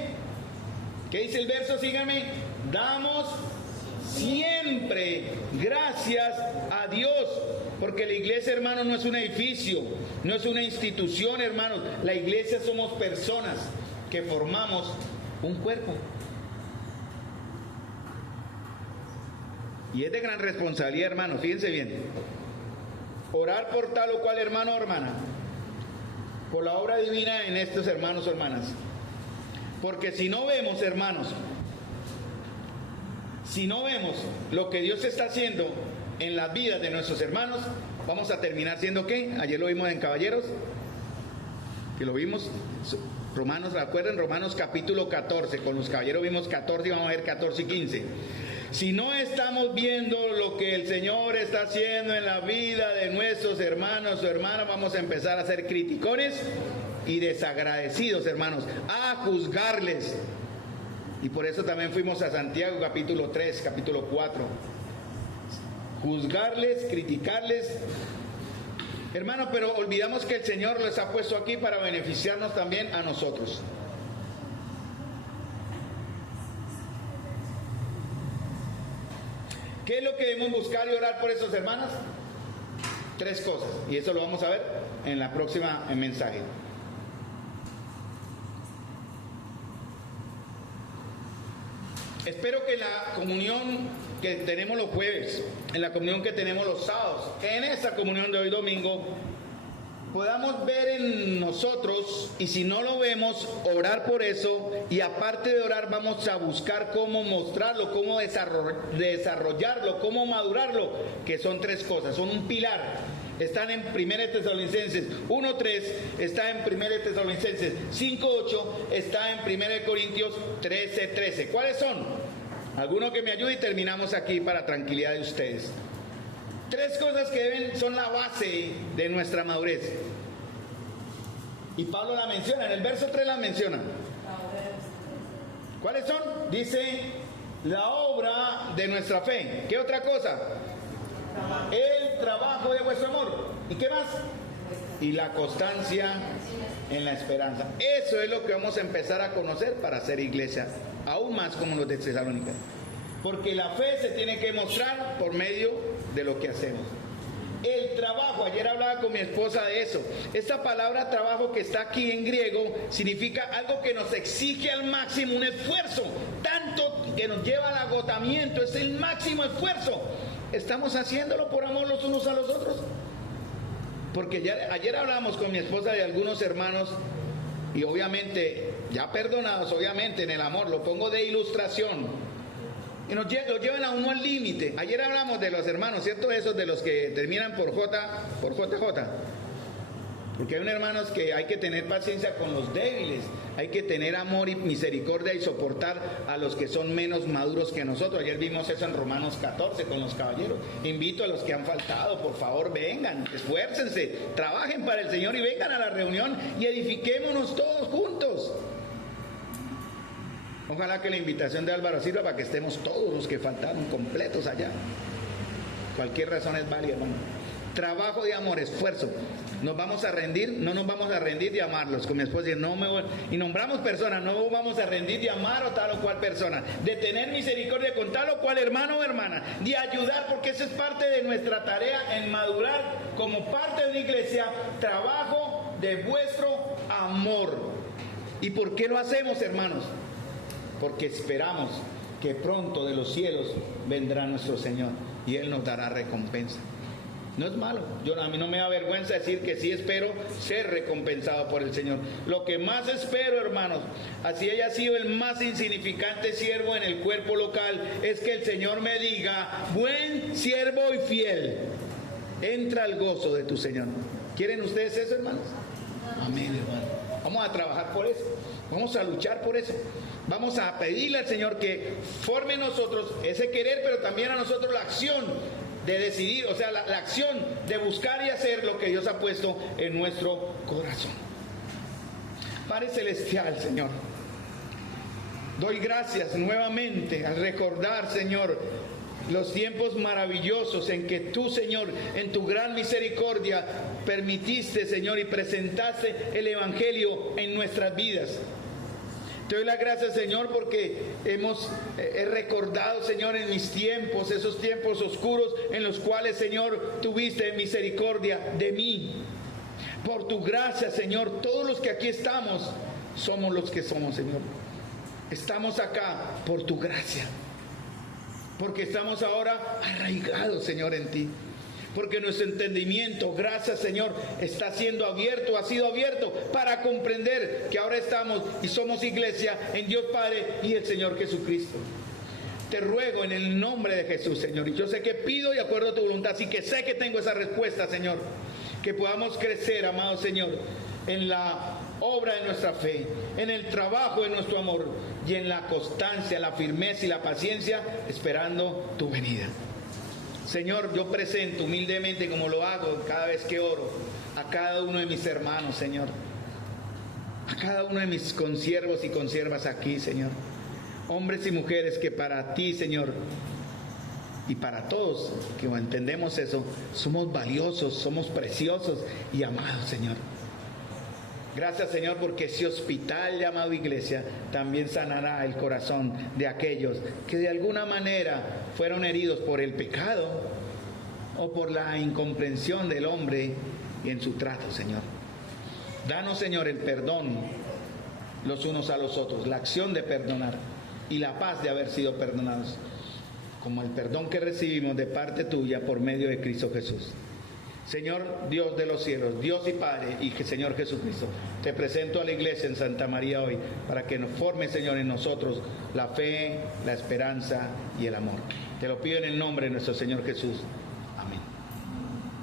¿Qué dice el verso? Síganme. Damos siempre gracias a Dios. Porque la iglesia, hermanos, no es un edificio, no es una institución, hermanos. La iglesia somos personas que formamos un cuerpo. Y es de gran responsabilidad, hermanos, fíjense bien. Orar por tal o cual hermano o hermana, por la obra divina en estos hermanos o hermanas. Porque si no vemos, hermanos, si no vemos lo que Dios está haciendo en las vidas de nuestros hermanos, vamos a terminar siendo ¿qué? Ayer lo vimos en Caballeros, que lo vimos, Romanos, recuerden, Romanos capítulo 14, con los caballeros vimos 14 y vamos a ver 14 y 15. Si no estamos viendo lo que el Señor está haciendo en la vida de nuestros hermanos o hermanas, vamos a empezar a ser criticones y desagradecidos, hermanos, a juzgarles. Y por eso también fuimos a Santiago capítulo 3, capítulo 4. Juzgarles, criticarles, hermano, pero olvidamos que el Señor les ha puesto aquí para beneficiarnos también a nosotros. ¿Qué es lo que debemos buscar y orar por esos hermanos? 3 cosas, y eso lo vamos a ver en la próxima mensaje. Espero que la comunión que tenemos los jueves, en la comunión que tenemos los sábados, en esta comunión de hoy domingo, podamos ver en nosotros, y si no lo vemos, orar por eso, y aparte de orar vamos a buscar cómo mostrarlo, cómo desarrollarlo, cómo madurarlo, que son 3 cosas, son un pilar. Están en 1 Tesalonicenses 1:3, está en 1 Tesalonicenses 5:8, está en 1 Corintios 13:13. ¿Cuáles son? Alguno que me ayude y terminamos aquí para tranquilidad de ustedes. 3 cosas que son la base de nuestra madurez. Y Pablo la menciona, en el verso 3 la menciona. ¿Cuáles son? Dice, la obra de nuestra fe. ¿Qué otra cosa? El trabajo de vuestro amor. ¿Y qué más? Y la constancia en la esperanza. Eso es lo que vamos a empezar a conocer para hacer iglesia, aún más como los de Tesalónica. Porque la fe se tiene que mostrar por medio de lo que hacemos. El trabajo, ayer hablaba con mi esposa de eso. Esta palabra trabajo que está aquí en griego significa algo que nos exige al máximo, un esfuerzo, tanto que nos lleva al agotamiento, es el máximo esfuerzo. ¿Estamos haciéndolo por amor los unos a los otros? Porque ayer hablábamos con mi esposa de algunos hermanos y obviamente, ya perdonados, obviamente en el amor, lo pongo de ilustración, y lo llevan a uno al límite. Ayer hablamos de los hermanos, ¿cierto? Esos de los que terminan por JJ. Porque hay unos hermanos que hay que tener paciencia con los débiles, hay que tener amor y misericordia y soportar a los que son menos maduros que nosotros. Ayer vimos eso en Romanos 14 con los caballeros. Invito a los que han faltado, por favor vengan, esfuércense, trabajen para el Señor y vengan a la reunión y edifiquémonos todos juntos. Ojalá que la invitación de Álvaro sirva para que estemos todos los que faltaron completos allá. Cualquier razón es válida, hermano. Trabajo de amor, esfuerzo. ¿Nos vamos a rendir? No nos vamos a rendir de amarlos. Con mi esposa y nombramos personas, no vamos a rendir de amar o tal o cual persona, de tener misericordia con tal o cual hermano o hermana, de ayudar, porque eso es parte de nuestra tarea en madurar como parte de una iglesia. Trabajo de vuestro amor. ¿Y por qué lo hacemos, hermanos? Porque esperamos que pronto de los cielos vendrá nuestro Señor y Él nos dará recompensa. No es malo, a mí no me da vergüenza decir que sí espero ser recompensado por el Señor. Lo que más espero, hermanos, así haya sido el más insignificante siervo en el cuerpo local, es que el Señor me diga, buen siervo y fiel, entra al gozo de tu Señor. ¿Quieren ustedes eso, hermanos? Amén, hermano. Vamos a trabajar por eso. Vamos a luchar por eso. Vamos a pedirle al Señor que forme en nosotros ese querer, pero también a nosotros la acción de decidir, o sea, la acción de buscar y hacer lo que Dios ha puesto en nuestro corazón. Padre Celestial, Señor, doy gracias nuevamente al recordar, Señor, los tiempos maravillosos en que tú, Señor, en tu gran misericordia, permitiste, Señor, y presentaste el Evangelio en nuestras vidas. Te doy las gracias, Señor, porque he recordado, Señor, en mis tiempos, esos tiempos oscuros en los cuales, Señor, tuviste misericordia de mí. Por tu gracia, Señor, todos los que aquí estamos, somos los que somos, Señor. Estamos acá por tu gracia. Porque estamos ahora arraigados, Señor, en ti. Porque nuestro entendimiento, gracias, Señor, está siendo abierto, ha sido abierto para comprender que ahora estamos y somos iglesia en Dios Padre y el Señor Jesucristo. Te ruego en el nombre de Jesús, Señor, y yo sé que pido de acuerdo a tu voluntad, así que sé que tengo esa respuesta, Señor, que podamos crecer, amado Señor, en la obra de nuestra fe, en el trabajo de nuestro amor y en la constancia, la firmeza y la paciencia, esperando tu venida. Señor, yo presento humildemente, como lo hago cada vez que oro, a cada uno de mis hermanos, Señor, a cada uno de mis consiervos y consiervas aquí, Señor, hombres y mujeres que para ti, Señor, y para todos que entendemos eso, somos valiosos, somos preciosos y amados, Señor. Gracias, Señor, porque ese hospital llamado iglesia también sanará el corazón de aquellos que de alguna manera fueron heridos por el pecado o por la incomprensión del hombre y en su trato, Señor. Danos, Señor, el perdón los unos a los otros, la acción de perdonar y la paz de haber sido perdonados, como el perdón que recibimos de parte tuya por medio de Cristo Jesús. Señor Dios de los cielos, Dios y Padre y Señor Jesucristo, te presento a la iglesia en Santa María hoy para que nos forme, Señor, en nosotros la fe, la esperanza y el amor. Te lo pido en el nombre de nuestro Señor Jesús.